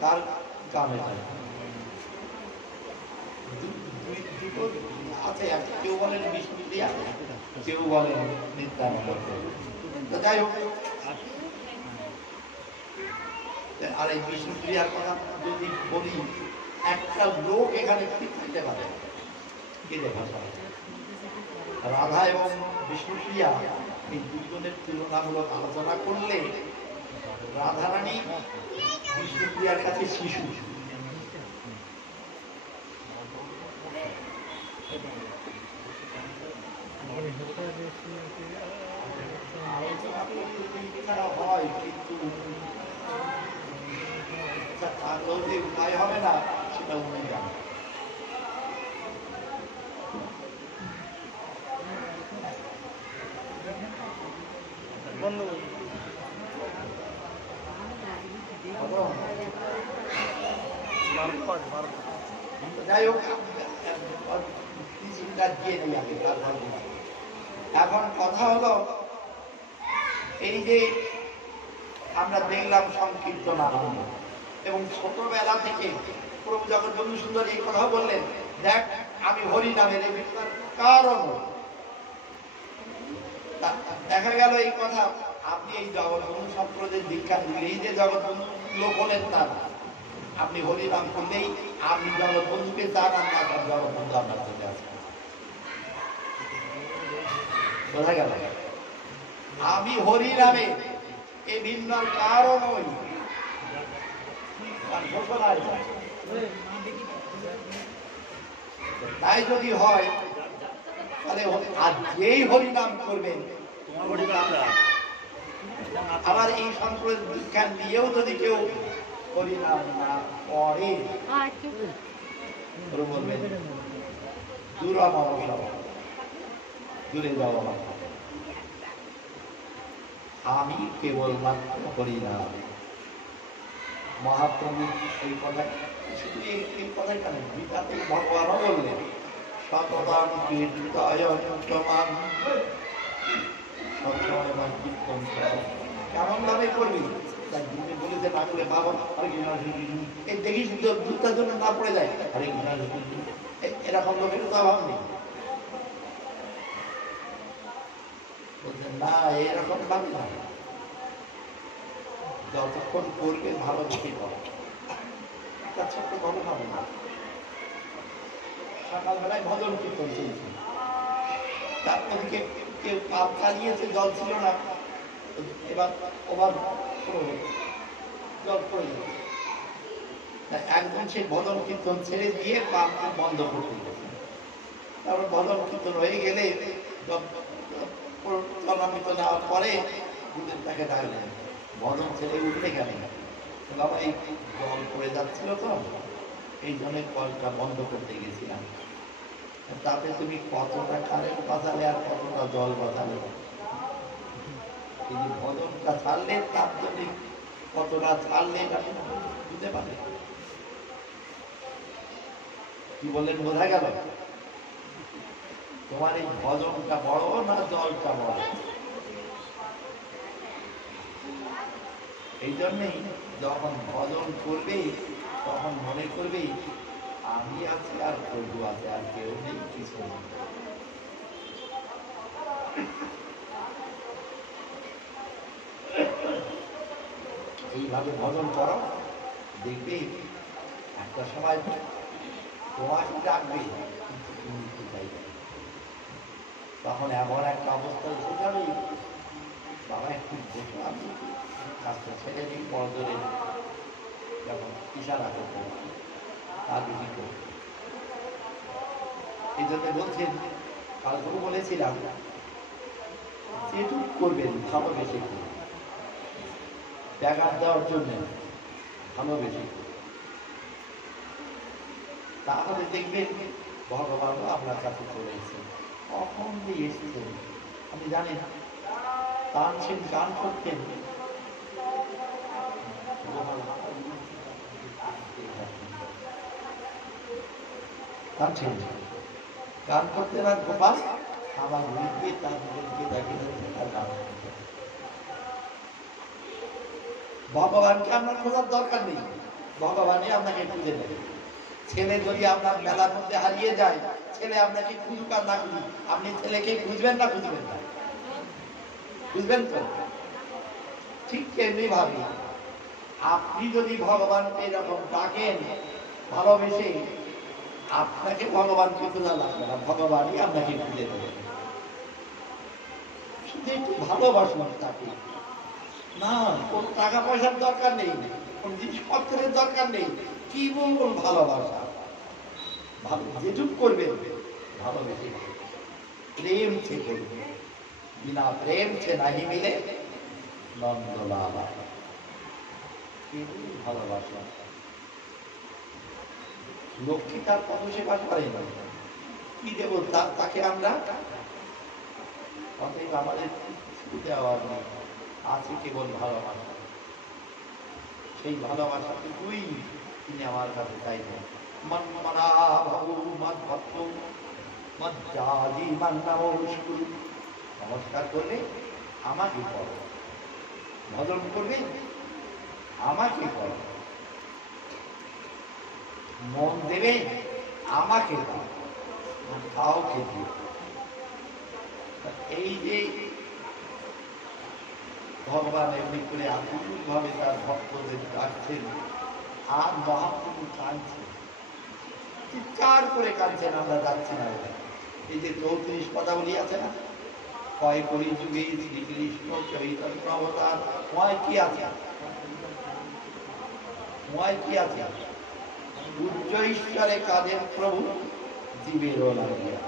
কার গান এটা? আছে, কেউ বলেন বিষ্ণুপ্রিয়া, কেউ বলেন নিত্যানন্দ। যাই হোক, আর এই বিষ্ণুপ্রিয়ার কথা যদি বলি, একটা লোক এখানে ঠিক থাকতে পারে কেঁদে ভাষা। রাধা এবং বিষ্ণুপ্রিয়া এই দুজনের তুলনামূলক আলোচনা করলে রাধারানী বিষ্ণুপ্রিয়ার কাছে শিশু। হয় কিন্তু যে উপায় হবে না সেটা উনি জানেন। যাই হোক, এখন কথা হলো এই যে আমরা দেখলাম সংকীর্তন আনন্দ, এবং ছোটবেলা থেকে প্রভু জগৎবন্ধু সুন্দর এই কথা বললেন, দেখ আমি হরি নামের কারণ। দেখা গেল এই কথা আপনি এই জগৎবন্ধু সম্প্রদায়ের দীক্ষা দিলেই যে জগৎবন্ধু লোক হলেন তা, আপনি হরি নাম করলেই আপনি জগৎবন্ধুকে চান, আর না চান জগৎবন্ধু আপনার চলে আসবেন। বোঝা গেল? আমি হরি নামে এ ভিন্ন কারণ ওই তাই যদি হয় তাহলে আর যেই হরিনাম করবেন, আবার এই সম্প্রদায় দীক্ষা নিয়েও যদি কেউ হরিনাম না করে, বলবেন দূরে যাওয়া। আমি কেবলমাত্র হরিনাম। মহাপ্রভু এই কথা, শুধু এই কথাই কেন, গীতাতে ভগবানও বললেন সততাং কীর্তয়মান, সবসময় আমার কীর্তন কেমন ভাবে করবি? বলেছে না করলে বাবা এই দেখিস দুটার জন্য না পড়ে যায়, আরে এরকম লোকের তো অভাব নেই। বলছেন না, এরকম ভাবে না, যতক্ষণ করবে ভালো বেশি করো। একটা ছোট্ট ঘটনা বলব, সকালবেলায় ভজন কীর্তন চলছে, তারপরে কেউ পাপ চালিয়েছে, জল ছিল না, এবার ওভার জল পড়ে যাবে, একজন সেই ভজন কীর্তন ছেড়ে দিয়ে পাপ বন্ধ করতে গেছে। তারপর ভজন কীর্তন হয়ে গেলে চলামিত নেওয়ার পরে তাকে ডাকলেন, ভজন ছেড়ে উঠে গেলেন, বাবা এই জল পড়ে যাচ্ছিল তো, এই জন্য কলটা বন্ধ করতে গেছিলাম, তাতে তুমি কতটা কারেন্ট বাঁচালে আর কতটা জল বাঁচালে, এই যে ভজনটা ছাড়লে তার জন্য কতটা ছাড়লে এটা বুঝতে পারে। কি বললেন? বোঝা গেল? তোমার এই ভজনটা বড় না জলটা বড়? এই জন্যই যখন ভজন করবে তখন মনে করবে আমি আছি আর প্রভু আছে, আর কেউ নেই, কিছু নেই। এইভাবে ভজন করো, দেখবে একটা সময় তোমাকে ডাকবে, কিন্তু তুমি তো চাইবে। তখন এমন একটা অবস্থা এসে যাবে, বাবা একটু বসে আমি কাজটা ছেড়ে দিই, বড়জোরে যখন ইশারা করতে তার বেশি করবে। এই জন্য বলছেন, কালকেও বলেছিলাম, যেটুকু করবেন ভালোবেসে করবেন, ব্যাঘাত দেওয়ার জন্য ভালোবেসে করবেন, তাহলে দেখবেন ভগবানও আপনার কাছে চলে এসেছেন। কখন দিয়ে এসেছেন আপনি জানেন? টানছেন, গান করতেন, টানছেন গান করতে না, গোপাল আমার লিখবে তার দিকে দেখে তার গান করতে। ভগবানকে আপনার খোঁজার দরকার নেই, ভগবানই আপনাকে খুঁজে নেবে। ছেলে যদি আপনার মেলার মধ্যে হারিয়ে যায়, ছেলে আপনাকে খুঁজুক আর না খুঁজুক, আপনি ছেলেকে খুঁজবেন না? খুঁজবেন না? বুঝবেন তো? ঠিক তেমনি ভাবে আপনি যদি ভগবানকে এরকম ডাকেন ভালোবেসে, আপনাকে ভগবানকে খোঁজা লাগবে না, ভগবানই আপনাকে খুঁজে দেবে। শুধু একটু ভালোবাসুন তাকে। না, কোন টাকা পয়সার দরকার নেই, কোন জিনিসপত্রের দরকার নেই, কি বলবো, ভালোবাসা। ভালো যেটুক করবেন ভালোবেসে, প্রেম সে করবে, বিনা প্রেম সে নাহি মিলে নন্দলালা। ভালোবাসা। লক্ষ্মী তার পদ সেবা করে না, কি দেব তাকে আমরা? অতএব আমাদের দেওয়ার নেই, আছে কেবল ভালোবাসা। সেই ভালোবাসাটুকুই তিনি আমার কাছে চাইবেন। মন্মনা ভবু মদ্ভক্ত মজ্জাদি মান্নামস্কু। নমস্কার করলে আমাকে করো, ভজন করবে আমাকে করো, মন দেবে আমাকে দাও, কাউকে দিও। এই যে ভগবান এমনি করে আকুল ভাবে তার ভক্তদের ডাকছেন, আর মহাপ্রভু কাঁদছেন, চিৎকার করে কাঁদছেন, আমরা যাচ্ছি না। এই যে 34 পদাবলী আছে না, কয় কলি যুগে শ্রীকৃষ্ণ চৈতন্য অবতার, ময় কি আছে? ময় কি আছে? উচ্চ ঈশ্বরে কাঁদেন প্রভু জীবেরও লাগিয়া।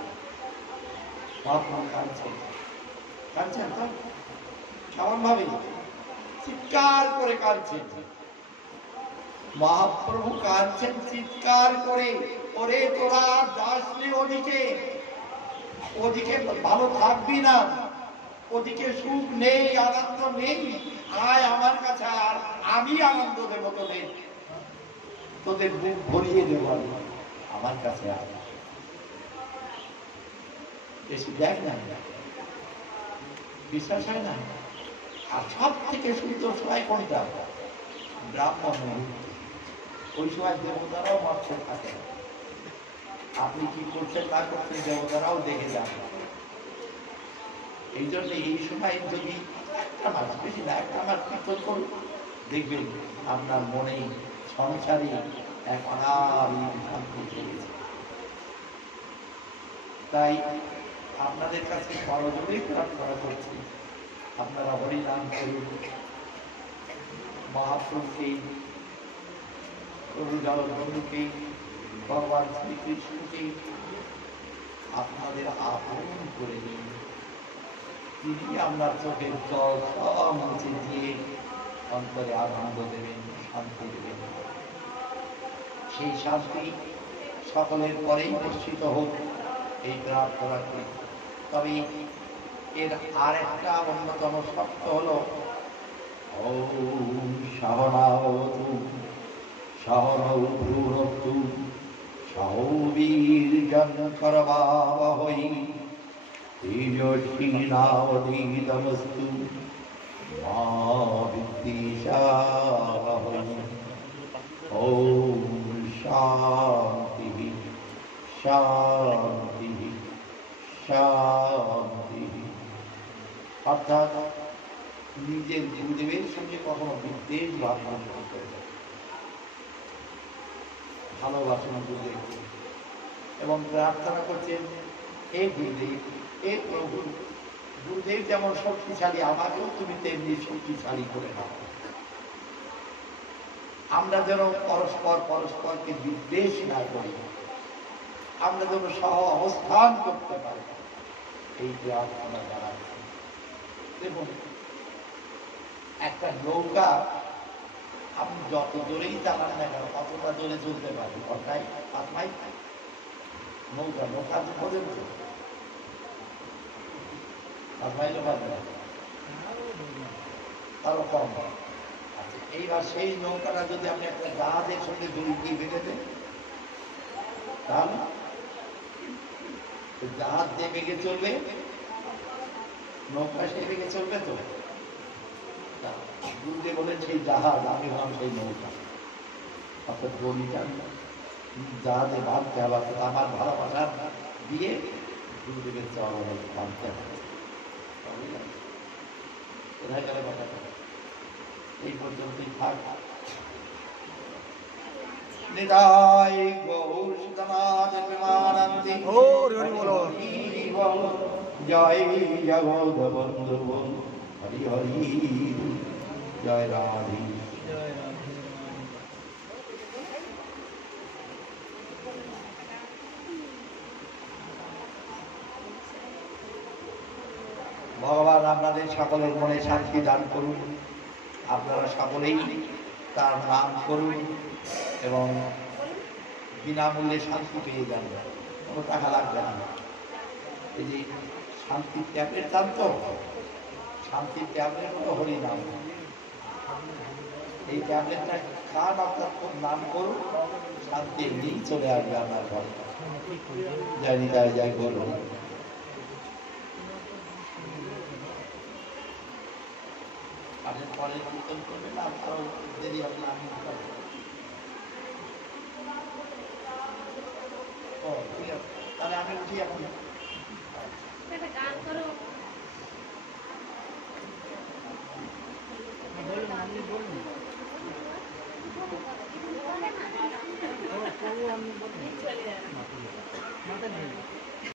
মহাপ্রভু কাঁদছেন, কাঁদছেন তো কেমন ভাবে? চিৎকার করে কাঁদছেন। মহাপ্রভু কাঁদছেন চিৎকার করে, ওরে তোরা যাসনি ওদিকে, ওদিকে ভালো থাকবি না, ওদিকে সুখ নেই, আনন্দ নেই, আয় আমার কাছে, আর আমি আনন্দ দেবো তোদের, তোদের বুক ভরিয়ে দেবো আমি, আমার কাছে আয়। বেশি দেখ না, বিশ্বাস হয় না। আর সব থেকে সুন্দর সময় কোনটা? ব্রাহ্মণ মুহূর্ত। ওই সময় দেবতারাও মৎস্য থাকে, আপনি কি করছেন না করছেন দেবতারাও দেখে যান। এই জন্য এই সময় যদি একটা মাস, বেশি না, একটা মাস কীর্তন করুন, দেখবেন আপনার মনে সংসারে এক অনাবিল শান্তি চলেছে। তাই আপনাদের কাছে সরজরে প্রার্থনা করছি, আপনারা হরিনাম করুন, মহাপ্রভুকে, প্রভু জগৎবন্ধুকে, ভগবান শ্রীকৃষ্ণকে আপনাদের আপন করে নিন। তিনি আপনার চোখের জল সব মুছে দিয়ে অন্তরে আনন্দ দেবেন, শান্তি দেবেন। সেই শান্তি সকলের পরেই নিশ্চিত হোক, এই প্রার্থনা করি। তবে এর আর একটা অন্যতম শর্ত হলো, ওম সহনাবতু সহনৌ ভুনক্তু সহ বীর্যং করবাবহৈ তেজস্বিনাবধীতমস্তু মা বিদ্বিষাবহৈ। ওম শান্তি শান্তি শান্তি অর্থাৎ নিজের গুরুদেবের সঙ্গে কখনো বিদ্বেষ ভাবনা করতে হবে, ভালোবাসনা গুরুদেব এবং প্রার্থনা করছেন, হে গুরুদেব, হে প্রভু, গুরুদেব যেমন শক্তিশালী আমাকেও তুমি তেমনি শক্তিশালী করে নাও। আমরা যেন পরস্পরকে বিদ্বেষ না করি, আমরা যেন সহ অবস্থান করতে পারি, এই প্রার্থনা জানাচ্ছি। দেখুন, একটা নৌকা আপনি যত জোরেই চালান না কেন কতটা জোরে চলতে পারি, অর্থাৎ পাতমাই নৌকা নৌকা বোঝেন তো, পাতমাইলে পারবে না, তারও কম। আচ্ছা, এইবার সেই নৌকাটা যদি আপনি একটা জাহাজের সঙ্গে দড়ি দিয়ে বেঁধে দেন, তাহলে জাহাজ যে বেগে চলবে, নৌকা সেই বেগে চলবে তো। গুরুদেব বলেন সেই জাহাজ, আমি হলাম সেই নৌকা। অর্থাৎ দড়িটা জাহাজে বাঁধতে হবে, অর্থাৎ আমার ভালোবাসা দিয়ে গুরুদেবের চরণে বাঁধতে হবে। কোথায় গেলে কথাটা? এই পর্যন্তই থাক। নিতাই গৌর সীতানাথ প্রেমানন্দে জয় জগৎ বন্ধু হরি হরি, জয় রাধে। ভগবান আপনাদের সকলের মনে শান্তি দান করুন, আপনারা সকলেই তার নাম করুন এবং বিনামূল্যে শান্তি পেয়ে যান, কোনো টাকা লাগবে না। এই যে শান্তির ট্যাবলেট চান তো, শান্তির ট্যাবলেট হলো হরিনাম। এই ট্যাবলেটটা খান, অর্থাৎ নাম করুন, শান্তি এমনিই চলে আসবে আপনার ঘরে। জয় নিতাই, জয় গৌর হরি। আপনি পরে কীর্তন করবেন, আপনারও দেরি হবে না। ও ঠিক আছে, তাহলে আমি উঠি এখন।